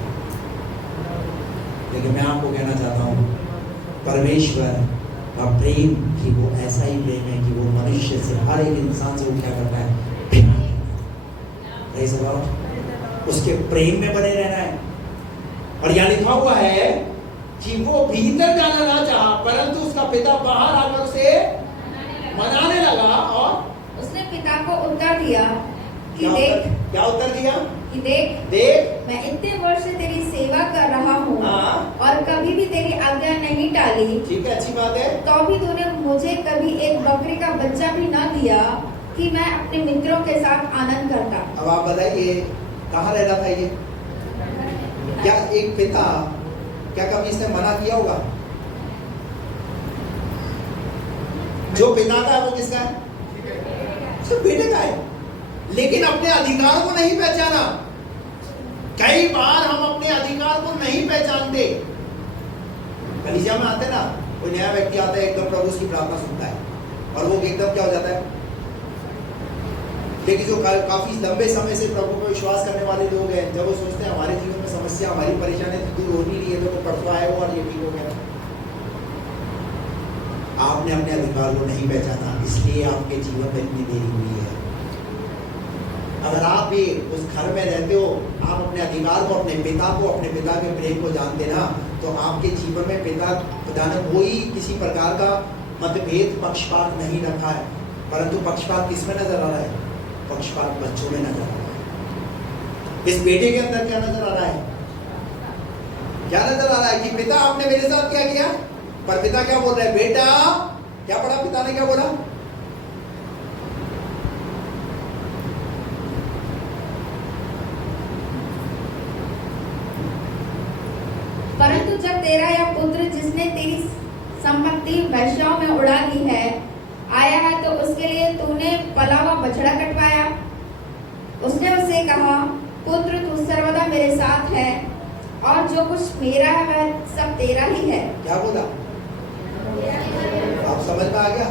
लेकिन मैं आपको कहना चाहता हूँ, परमेश्वर का प्रेम कि वो ऐसा ही प्रेम है कि वो मनुष्य से, हर एक इंसान से वो क्या करता है? Praise the Lord. उसके प्रेम में बने रहना है। और यहाँ लिखा हुआ है कि वो भीतर जाना ना चाहा, परंतु उसका पिता बाहर आकर उसे मनाने लगा। और उसने पिता को उत्तर दिया कि देख। क्या उत्तर दिया? कि देख मैं इतने वर्ष से तेरी सेवा कर रहा हूँ और कभी भी तेरी आज्ञा नहीं टाली। ठीक है, अच्छी बात है। तो भी तूने मुझे कभी एक बकरी का बच्चा भी ना दिया कि मैं अपने मित्रों के साथ आनंद करता। अब आप बताइए, कहाँ रह रहा था ये? क्या एक पिता, क्या कभी इसने मना किया होगा? जो पिता का है वो किसका है? सिर्फ बेटे का है। लेकिन अपने अधिकार को नहीं पहचाना, कई बार हम अपने अधिकार को नहीं पहचानते। कलीसिया में आते ना, कोई नया व्यक्ति आता है, एकदम प्रभु उसकी प्रार्थना सुनता है और वो एकदम क्या हो जाता है। लेकिन जो काफी लंबे समय से प्रभु पर विश्वास करने वाले लोग हैं, जब वो सोचते हैं हमारे जीवन में समस्या, हमारी परेशानी तो दूर होनी नहीं है, तो परसों आए हो और ये ठीक हो गया। आपने अपने अधिकार को नहीं पहचाना, इसलिए आपके जीवन में इतनी देरी हुई है। अगर आप भी उस घर में रहते हो, आप अपने अधिकार को, अपने पिता को, अपने पिता के प्रेम को जानते ना, तो आपके जीवन में पिता ने कोई किसी प्रकार का मतभेद, पक्षपात नहीं रखा है। परंतु पक्षपात किस में नजर आ रहा है? पक्षपात बच्चों में नजर आ रहा है। इस बेटे के अंदर क्या नजर आ रहा है? क्या नजर आ रहा है कि पिता आपने मेरे साथ क्या किया, पर पिता क्या बोल रहा है? बेटा, क्या पढ़ा पिता ने, क्या बोला? परंतु जब तेरा यह पुत्र जिसने तेरी संपत्ति वैश्याओं में उड़ा दी है आया है, तो उसके लिए तूने पला हुआ बछड़ा कटवाया। उसने उसे कहा, पुत्र तू सर्वदा मेरे साथ है और जो कुछ मेरा है वह सब तेरा ही है। क्या बोला? आप समझ में आ गया?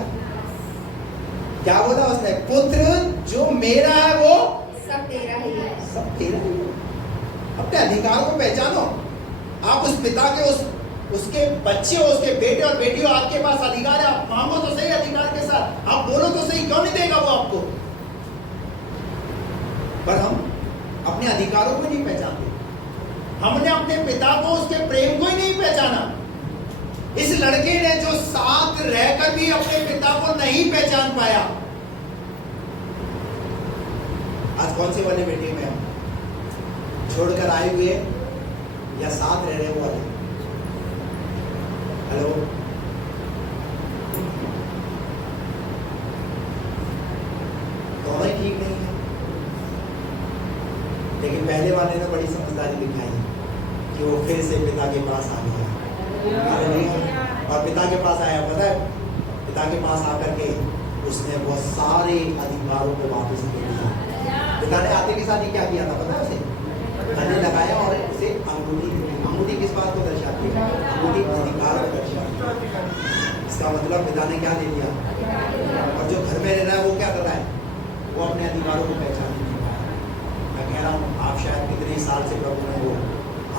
क्या बोला उसने? पुत्र जो मेरा है वो सब तेरा ही है। सब तेरा ही है। अपने अधिकार को पहचानो। आप उस पिता के उसके बच्चे हो, उसके बेटे और बेटी हो, आपके पास अधिकार है। आप मांगो तो सही अधिकार के साथ, आप बोलो तो सही, क्यों नहीं देगा वो आपको? पर हम अपने अधिकारों को नहीं पहचानते। हमने अपने पिता को, उसके प्रेम को ही नहीं पहचाना। इस लड़के ने जो साथ रहकर भी अपने पिता को नहीं पहचान पाया, आज कौन से वाले बेटे में हम छोड़कर आए हुए या साथ रहने वाले? हेलो, दोनों ही ठीक नहीं है। लेकिन पहले वाले ने बड़ी समझदारी दिखाई कि वो फिर से पिता के पास आ गया। और पिता के पास आया, पता है, पिता के पास आकर के उसने वो सारे अधिकारों को वापस दे दिया। पिता ने आते के साथ ही क्या किया था पता है? उसे गले लगाया और उसे अंगूठी दी। अंगूठी किस बात को दर्शाती है? अंगूठी अधिकार को दर्शाती है। इसका मतलब पिता ने क्या दे दिया? और जो घर में रह रहा है वो क्या कर रहा है? वो अपने अधिकारों को पहचान नहीं पाया। मैं कह रहा हूँ, आप शायद कितने साल से प्रभु में हो,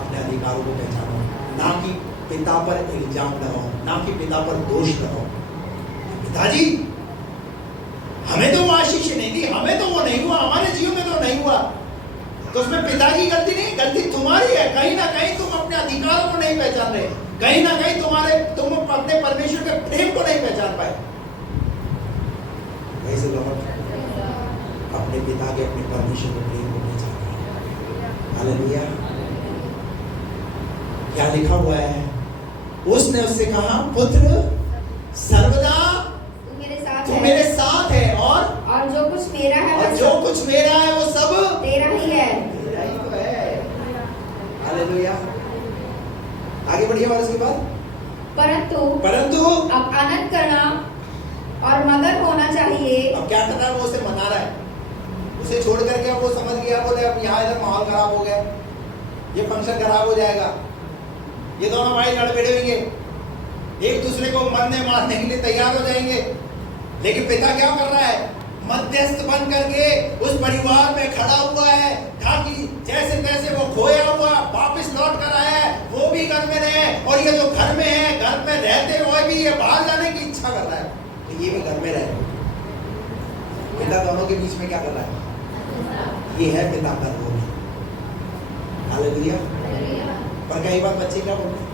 अपने अधिकारों को पहचानो, ना कि पिता पर इल्जाम लगाओ, ना कि पिता पर दोष लगाओ। पिताजी हमें तो वो आशीष नहीं दी, हमें तो वो नहीं हुआ, हमारे जीवन में तो नहीं हुआ, तो उसमें पिता की गलती नहीं, गलती तुम्हारी है। कहीं ना कहीं तुम अपने अधिकारों को नहीं पहचान रहे, कहीं ना कहीं तुम अपने परमेश्वर के प्रेम को नहीं पहचान पाए। वैसे अपने पिता के, अपने परमेश्वर के प्रेम को पहचान। हालेलुया। क्या लिखा हुआ है? उसने उससे कहा, पुत्र सर्वदा तू मेरे साथ है और जो कुछ मेरा है, और जो कुछ मेरा है वो सब तेरा ही है। तेरा ही तो है। हालेलुया। आगे बढ़िए और उसके बाद, परंतु अब आनंद करना और मगन होना चाहिए। अब क्या करना है? वो उसे मना रहा है। उसे छोड़ करके अब वो समझ गया, बोले अब यहाँ इधर माहौल खराब हो गया, ये फंक्शन खराब हो जाएगा, ये दोनों भाई लड़ भिड़ेंगे, एक दूसरे को मरने मारने के लिए तैयार हो जाएंगे। लेकिन पिता क्या कर रहा है? मध्यस्थ बन करके उस परिवार में खड़ा हुआ है, ताकि जैसे तैसे वो खोया हुआ वापस लौट कर आया है, वो भी घर में रहे, और ये जो घर में है, घर में रहते हुए भी ये बाहर जाने की इच्छा कर रहा है, तो ये भी घर में रहे। पिता दोनों के बीच में क्या कर रहा है? ये है पिता का रोल। हालेलुया। पर कई बार बच्चे क्या बोलते हैं?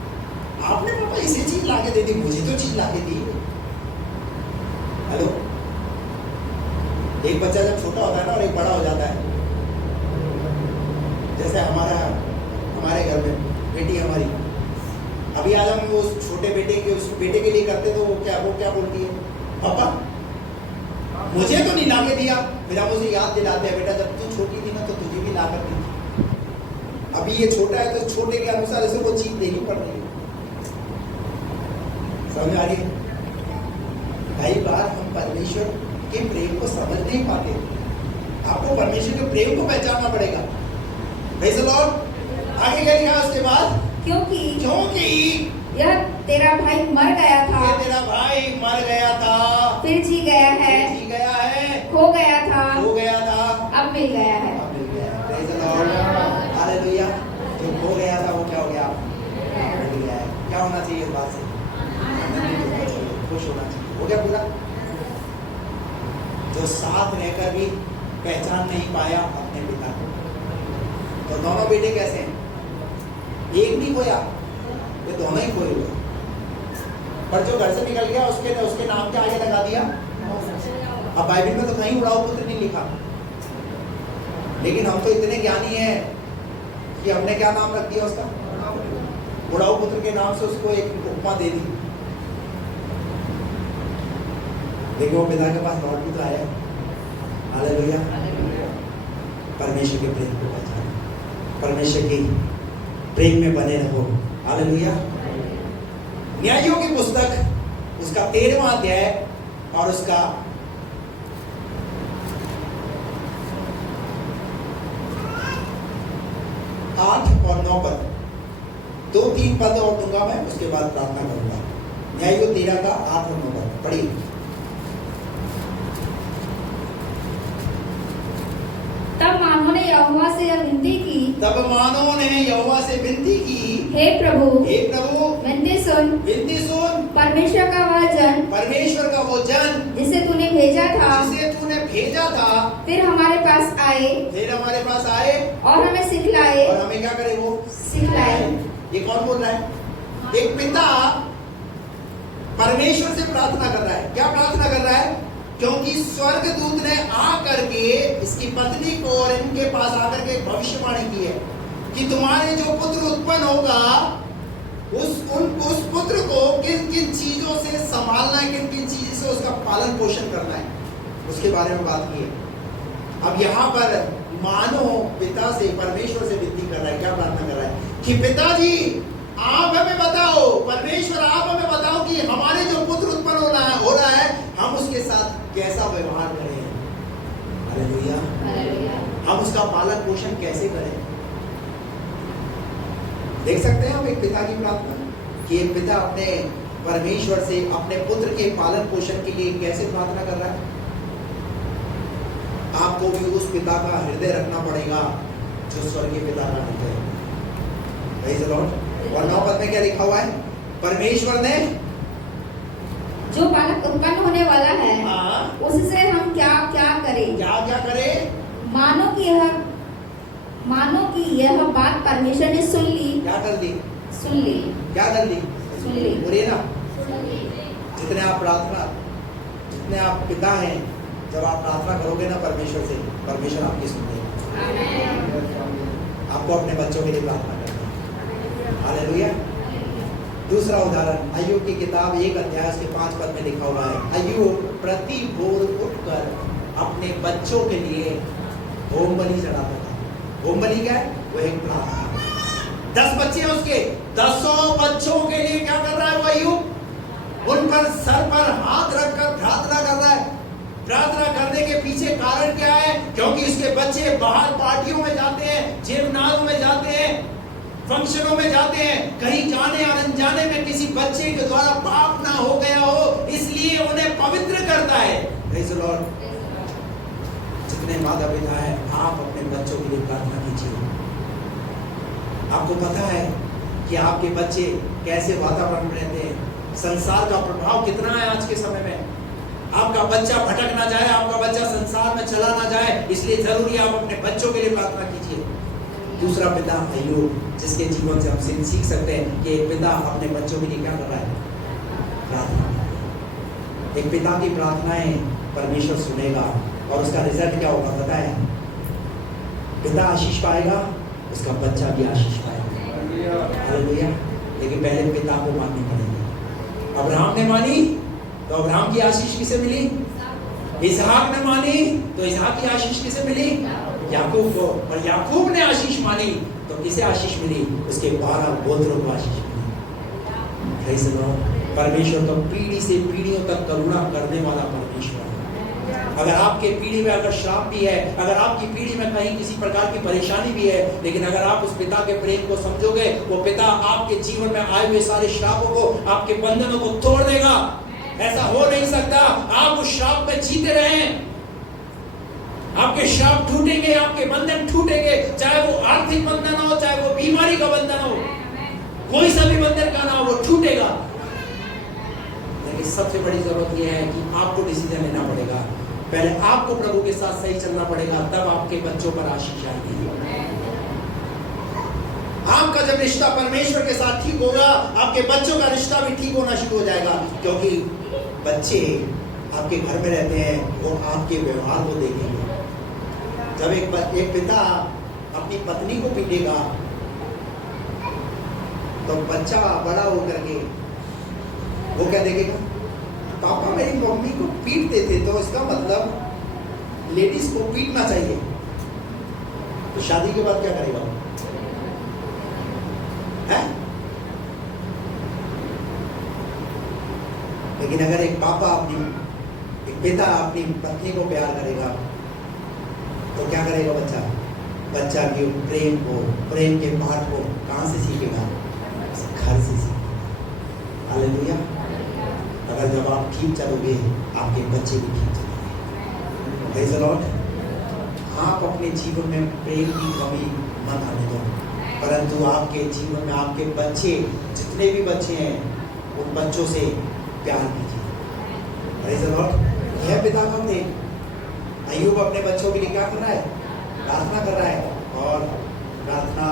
आपने पापा इसे चीज लाके दे दी, मुझे तो चीज लाके दी। हेलो, एक बच्चा जब छोटा होता है ना और एक बड़ा हो जाता है, जैसे हमारे घर में बेटी हमारी, अभी आज हम उस छोटे बेटे के लिए करते तो वो क्या बोलती है? पापा मुझे तो नहीं लाके दिया। फिर हम उसे याद दिलाते हैं, बेटा जब तू छोटी थी ना तो तुझे भी ला कर दी थी। अभी ये छोटा है तो छोटे के अनुसार इसे वो चीज देनी पड़ रही है। समझ आ रही है? कई बार हम परमेश्वर के प्रेम को समझ नहीं पाते। आपको परमेश्वर के प्रेम को पहचानना पड़ेगा। Praise the Lord. आगे क्या लिखा उसके बाद? क्योंकि यह तेरा भाई मर गया था, ये तेरा भाई मर गया था, फिर जी गया है, जी गया है, खो गया था, हो गया था, अब मिल गया है। अब मिल गया। Praise the Lord, hallelujah. जो खो गया था वो क्या हो गया? मिल गया है। क्या होना चाहिए इस बात से? आनंदित होना चाहिए, खुश होना चाहिए। हो गया पूरा। जो साथ रहकर भी पहचान नहीं पाया अपने पिता को, तो दोनों बेटे कैसे हैं? एक भी खोया, ये दोनों ही खोए हुए। पर जो घर से निकल गया उसके नाम के आगे लगा दिया। अब बाइबल में तो कहीं उड़ाऊ पुत्र नहीं लिखा, लेकिन हम तो इतने ज्ञानी हैं कि हमने क्या नाम रख दिया उसका? उड़ाऊ पुत्र के नाम से उसको एक उपमा दे दी। देखो वो पिता के पास लौट भी तो आया। हालेलुया। परमेश्वर के प्रेम को पहचानो, परमेश्वर के प्रेम में बने रहो। हालेलुया। न्यायों की पुस्तक उसका 13वां अध्याय और उसका 8 और 9 पद, 2-3 पद और दूंगा मैं, उसके बाद प्रार्थना करूंगा। न्यायों 13 का 8 और 9 पद पढ़िए। तब मानो ने यहोवा से यह विनती की, तब मानो ने यहोवा से विनती की, हे प्रभु विनती सुन, परमेश्वर का वो जन जिसे तूने भेजा था, फिर हमारे पास आए और हमें सिखलाए। और हमें क्या करे? वो सिखलाए। ये कौन बोल रहा है? एक पिता परमेश्वर से प्रार्थना कर रहा है। क्या प्रार्थना कर रहा है? क्योंकि स्वर्गदूत ने आकर के इसकी पत्नी को और इनके पास आकर के भविष्यवाणी की है कि तुम्हारे जो पुत्र उत्पन्न होगा उस पुत्र को किन किन चीजों से संभालना है, किन किन चीजों से उसका पालन पोषण करना है, उसके बारे में बात की है। अब यहाँ पर मानो पिता से, परमेश्वर से विनती कर रहा है। क्या प्रार्थना कर रहा है? कि पिताजी आप हमें बताओ, परमेश्वर आप हमें बताओ कि हमारे जो पुत्र उत्पन्न हो रहा है हम उसके साथ कैसा व्यवहार करें। हालेलुया। हम उसका पालन पोषण कैसे करें? देख सकते हैं हम एक पिता की प्रार्थना कि एक पिता अपने परमेश्वर से अपने पुत्र के पालन पोषण के लिए कैसे प्रार्थना कर रहा है। आपको भी उस पिता का हृदय रखना पड़ेगा जो स्वर्गीय पिता का हृदय है। Praise the Lord. और 9 पद में क्या लिखा हुआ है? परमेश्वर ने जो बालक उत्पन्न होने वाला है उससे हम क्या क्या करें? क्या करें? मानो कि यह बात परमेश्वर ने सुन ली। क्या कर दी? सुन ली। क्या कर दी? सुन ली। बोलिए ना। जितने आप पिता हैं, जब आप प्रार्थना करोगे ना परमेश्वर से, परमेश्वर आपकी सुनेगा। आपको अपने बच्चों के लिए प्रार्थना करना है। हालेलुया। दूसरा उदाहरण अय्यूब की किताब 1 अध्याय के 5 पद में लिखा हुआ है। अय्यूब प्रति भोर उठकर अपने बच्चों के लिए होम बलि चढ़ाता था। होम बलि क्या है? वो एक प्रार्थना। 10 बच्चे हैं उसके, 10 बच्चों के लिए क्या कर रहा है वो अय्यूब? उन पर सर पर हाथ रखकर प्रार्थना कर रहा है। प्रार्थना करने के पीछे कारण क्या है? क्योंकि उसके बच्चे बाहर पार्टियों में जाते हैं, जेवनारों में जाते हैं, फंक्शनों में जाते हैं, कहीं जाने और अनजाने में किसी बच्चे के द्वारा पाप ना हो गया हो, इसलिए उन्हें पवित्र करता है। Praise the Lord. जितने माता पिता हैं, आप अपने बच्चों के लिए प्रार्थना कीजिए। आपको पता है कि आपके बच्चे कैसे वातावरण में रहते हैं, संसार का प्रभाव कितना है आज के समय में। आपका बच्चा भटक ना जाए, आपका बच्चा संसार में चला ना जाए, इसलिए जरूरी है आप अपने बच्चों के लिए प्रार्थना कीजिए। दूसरा पिता अय्यूब, जिसके जीवन से हम सीख सकते हैं कि एक पिता अपने बच्चों के लिए क्या कर रहा है? प्रार्थना। एक पिता की प्रार्थनाएं परमेश्वर सुनेगा और उसका रिजल्ट क्या होगा पता है? पिता आशीष पाएगा, उसका बच्चा भी आशीष पाएगा। हालेलुया। लेकिन पहले पिता को माननी पड़ेगी। अब्राहम ने मानी तो अब्राहम की आशीष किसे मिली? इसहाक ने मानी तो इसहाक की आशीष किसे मिली? याकूब को। और याकूब ने आशीष मानी तो किसे आशीष मिली? उसके 12 गोत्रों को आशीष मिली। Praise the Lord. परमेश्वर तो पीढ़ी से पीढ़ियों तक करुणा करने वाला परमेश्वर है। अगर आपके पीढ़ी में अगर श्राप भी है, अगर आपकी पीढ़ी में कहीं किसी प्रकार की परेशानी भी है, लेकिन अगर आप उस पिता के प्रेम को समझोगे, वो पिता आपके जीवन में आए हुए सारे श्रापों को, आपके बंधनों को तोड़ देगा। ऐसा हो नहीं सकता आप उस श्राप में जीते रहें। आपके श्राप टूटेंगे, आपके बंधन टूटेंगे, चाहे वो आर्थिक बंधन हो, चाहे वो बीमारी का बंधन हो, कोई सा भी बंधन का ना हो, वो टूटेगा। लेकिन सबसे बड़ी जरूरत यह है कि आपको डिसीजन लेना पड़ेगा। पहले आपको प्रभु के साथ सही चलना पड़ेगा, तब आपके बच्चों पर आशीष आएगी। आपका जब रिश्ता परमेश्वर के साथ ठीक होगा, आपके बच्चों का रिश्ता भी ठीक होना शुरू हो जाएगा। क्योंकि बच्चे आपके घर में रहते हैं, वो आपके व्यवहार को देखेंगे। जब एक पिता अपनी पत्नी को पीटेगा, तो बच्चा बड़ा होकर के वो क्या देखेगा? पापा मेरी मम्मी को पीटते थे, तो इसका मतलब लेडीज को पीटना चाहिए। तो शादी के बाद क्या करेगा? है? लेकिन अगर एक पिता अपनी पत्नी को प्यार करेगा, तो क्या करेगा बच्चा? बच्चा की प्रेम के पाठ को कहां से सीखेगा? घर से सीखेगा। हालेलुया। अगर जब आप ठीक चलोगे, आपके बच्चे भी ठीक चलेंगे। Praise the Lord. आप अपने जीवन में प्रेम की कमी मत आने दो, परंतु आपके जीवन में आपके बच्चे, जितने भी बच्चे हैं, उन बच्चों से प्यार कीजिए। Praise the Lord. यह पिता का प्रेम। अय्यूब अपने बच्चों के लिए क्या कर रहा है? प्रार्थना कर रहा है, और प्रार्थना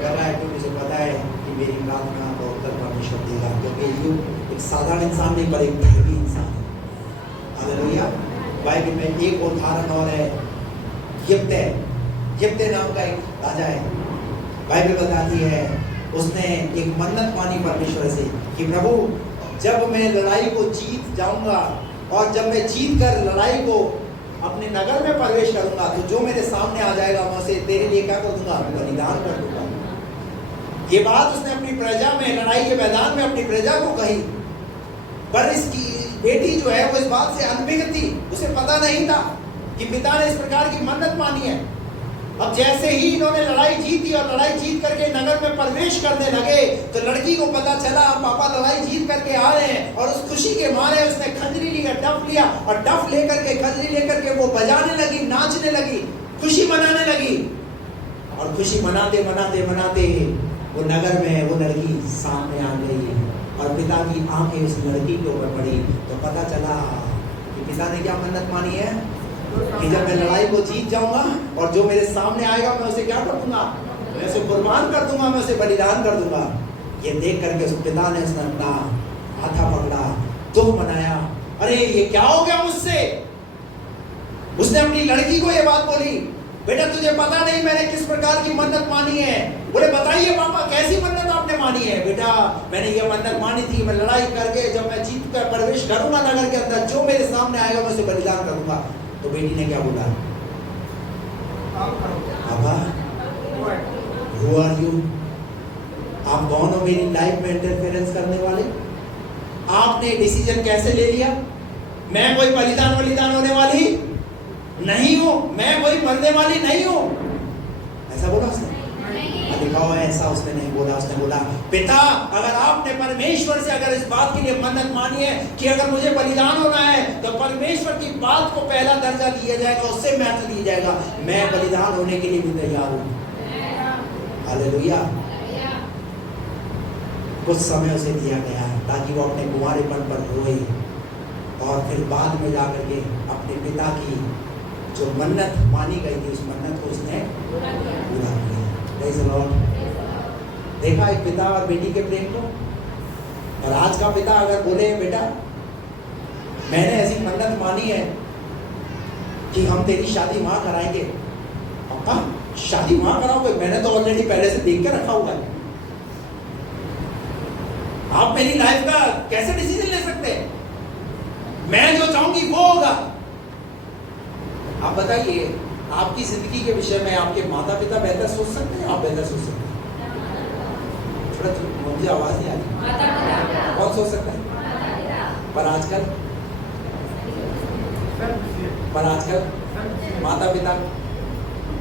कर रहा है क्योंकि मुझे पता है कि मेरी प्रार्थना का उत्तर परमेश्वर देगा। क्योंकि अय्यूब एक साधारण इंसान नहीं, पर एक धर्मी इंसान है। हालेलुया। बाइबल में एक उदाहरण और है, यिप्तह नाम का एक राजा है। बाइबल बताती है, उसने एक मन्नत मानी परमेश्वर से कि प्रभु, जब मैं लड़ाई को जीत जाऊंगा और जब मैं जीत कर लड़ाई को अपने नगर में प्रवेश करूंगा, तो जो मेरे सामने आ जाएगा मैं उसे तेरे लिए क्या कर दूंगा? बलिदान कर दूंगा। ये बात उसने अपनी प्रजा में, लड़ाई के मैदान में अपनी प्रजा को कही, पर इसकी बेटी जो है वो इस बात से अनभिज्ञ थी। उसे पता नहीं था कि पिता ने इस प्रकार की मन्नत मानी है। अब जैसे ही इन्होंने लड़ाई जीती और लड़ाई जीत करके नगर में प्रवेश करने लगे, तो लड़की को पता चला पापा लड़ाई जीत करके आ रहे हैं, और उस खुशी के मारे उसने खंजरी लिया, डफ लिया, और डफ लेकर के, खंजरी लेकर के वो बजाने लगी, नाचने लगी, खुशी मनाने लगी। और खुशी मनाते मनाते मनाते वो नगर में वो लड़की सामने आ गई, और पिता की आंखें उस लड़की के ऊपर पड़ी। तो पता चला कि पिता ने क्या मन्नत मानी है कि जब मैं लड़ाई को जीत जाऊंगा और जो मेरे सामने आएगा मैं उसे क्या कर दूंगा? मैं उसे कुर्बान कर दूंगा, मैं उसे बलिदान कर दूंगा। ये देख करके उस पिता ने उसने अपना हाथा पकड़ा, दुख मनाया, अरे ये क्या हो गया मुझसे? उसने अपनी लड़की को ये बात बोली, बेटा तुझे पता नहीं मैंने किस प्रकार की मन्नत मानी है? बोले बताइए पापा, कैसी मन्नत आपने मानी है? बेटा मैंने ये मन्नत मानी थी, मैं लड़ाई करके जब मैं जीत कर प्रवेश करूंगा नगर के अंदर, जो मेरे सामने आएगा मैं उसे बलिदान करूंगा। तो बेटी ने क्या बोला? पापा हु आर यू? आप कौन हो मेरी लाइफ में इंटरफेरेंस करने वाले? आपने डिसीजन कैसे ले लिया? मैं कोई बलिदान होने वाली नहीं हूं, मैं कोई मरने वाली नहीं हूं। ऐसा बोला उसने? लिखा हुआ है ऐसा उसने नहीं बोला। उसने बोला पिता, अगर आपने परमेश्वर से अगर इस बात के लिए मन्नत मानी है कि अगर मुझे बलिदान होना है, तो परमेश्वर की बात को पहला दर्जा दिया जाएगा, उससे महत्व दिया जाएगा। मैं बलिदान होने के लिए भी तैयार हूं। हालेलुया। कुछ समय उसे दिया गया ताकि वो अपने कुंवारेपन पर रोए, और फिर बाद में जाकर के अपने पिता की जो मन्नत मानी गई थी उस मन्नत को उसने पूरा किया। Praise the Lord. देखा एक पिता और बेटी के प्रेम को। और आज का पिता अगर बोले बेटा मैंने ऐसी मन्नत मानी है कि हम तेरी शादी वहां कराएंगे, पापा शादी वहां कराओगे? मैंने तो ऑलरेडी पहले से देख के रखा हुआ है। आप मेरी लाइफ का कैसे डिसीजन ले सकते हैं? मैं जो चाहूंगी वो होगा। आप बताइए, आपकी जिंदगी के विषय में आपके माता पिता बेहतर सोच सकते हैं? आप बेहतर सोच सकते हैं? थोड़ा मुझे आवाज नहीं आ रही। कौन सोच सकता है? पर आजकल पर आजकल माता पिता,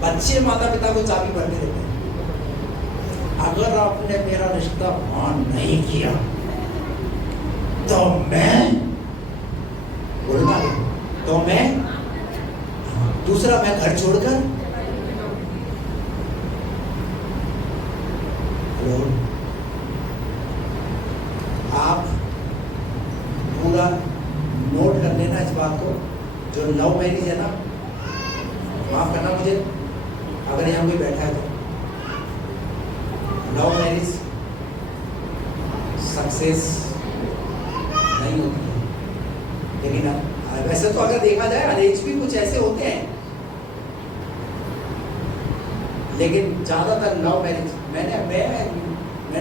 बच्चे माता पिता को चाबी भरते रहते हैं। अगर आपने मेरा रिश्ता मान नहीं किया तो मैं बोलना है, तो मैं दूसरा, मैं घर छोड़कर, आप पूरा नोट कर लेना इस बात को। जो लव मैरिज है ना, माफ करना मुझे अगर यहाँ कोई बैठा है तो, लव मैरिज सक्सेस नहीं होती है। लेकिन वैसे तो अगर देखा जाए अरेंज भी कुछ ऐसे होते हैं, लेकिन ज्यादातर लव मैरिज मैंने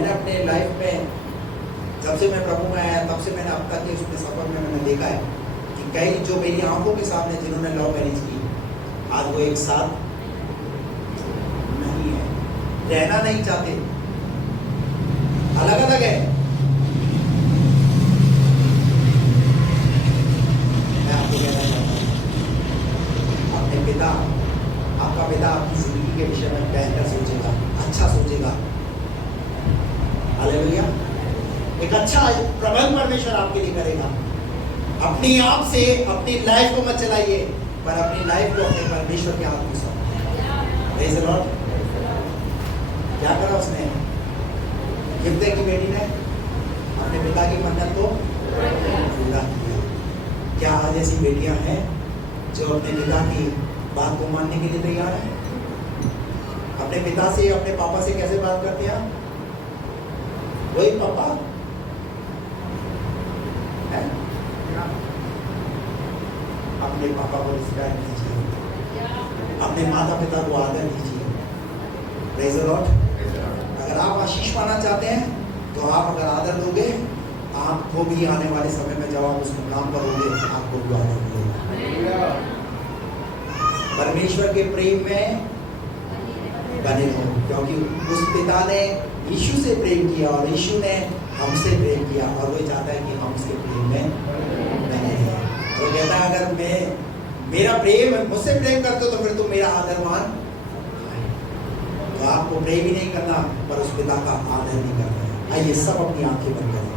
अपने लाइफ में, जब से मैं प्रभु में आया तब से मैंने अब तक के उसमें सफर में मैंने देखा है कि कई जो मेरी आंखों के सामने जिन्होंने लव मैरिज की, आज वो एक साथ नहीं है, रहना नहीं चाहते, अलग अलग है। मैं आपको कहना चाहता हूँ, अपने पिता, आपका पिता आपकी जिंदगी के विषय में बेहतर सोचेगा, अच्छा सोचेगा। हालेलुया। एक अच्छा प्रबंध परमेश्वर आपके लिए करेगा। अपनी आप से अपनी लाइफ को मत चलाइए, पर अपनी लाइफ को अपने परमेश्वर के हाथ में सौंपिए। Praise the Lord. क्या करा उसने? गिफ्ते की बेटी ने अपने पिता की मन्नत को पूरा किया। क्या आज ऐसी बेटियां हैं जो अपने पिता की बात को मानने के लिए तैयार है? अपने पिता से, अपने पापा से कैसे बात करते हैं? वही पापा है, अपने पापा को रिस्पेक्ट दीजिए, अपने माता पिता को आदर दीजिए। Praise the Lord. अगर आप आशीष पाना चाहते हैं तो आप अगर आदर दोगे, आपको भी आने वाले समय में जब आप उस मुकाम पर होंगे, आपको भी आदर मिलेगा। परमेश्वर के प्रेम में बने रहो, क्योंकि उस पिता ने यीशु से प्रेम किया और यीशु ने हमसे प्रेम किया, और वो चाहता है कि हम उसके प्रेम में बने रहें। वो कहता है अगर मेरा प्रेम, मुझसे प्रेम करते हो तो फिर तुम मेरा आदर मान। तो आपको प्रेम ही नहीं करना, पर उस पिता का आदर नहीं करना है। आइए सब अपनी आंखें बंद करें।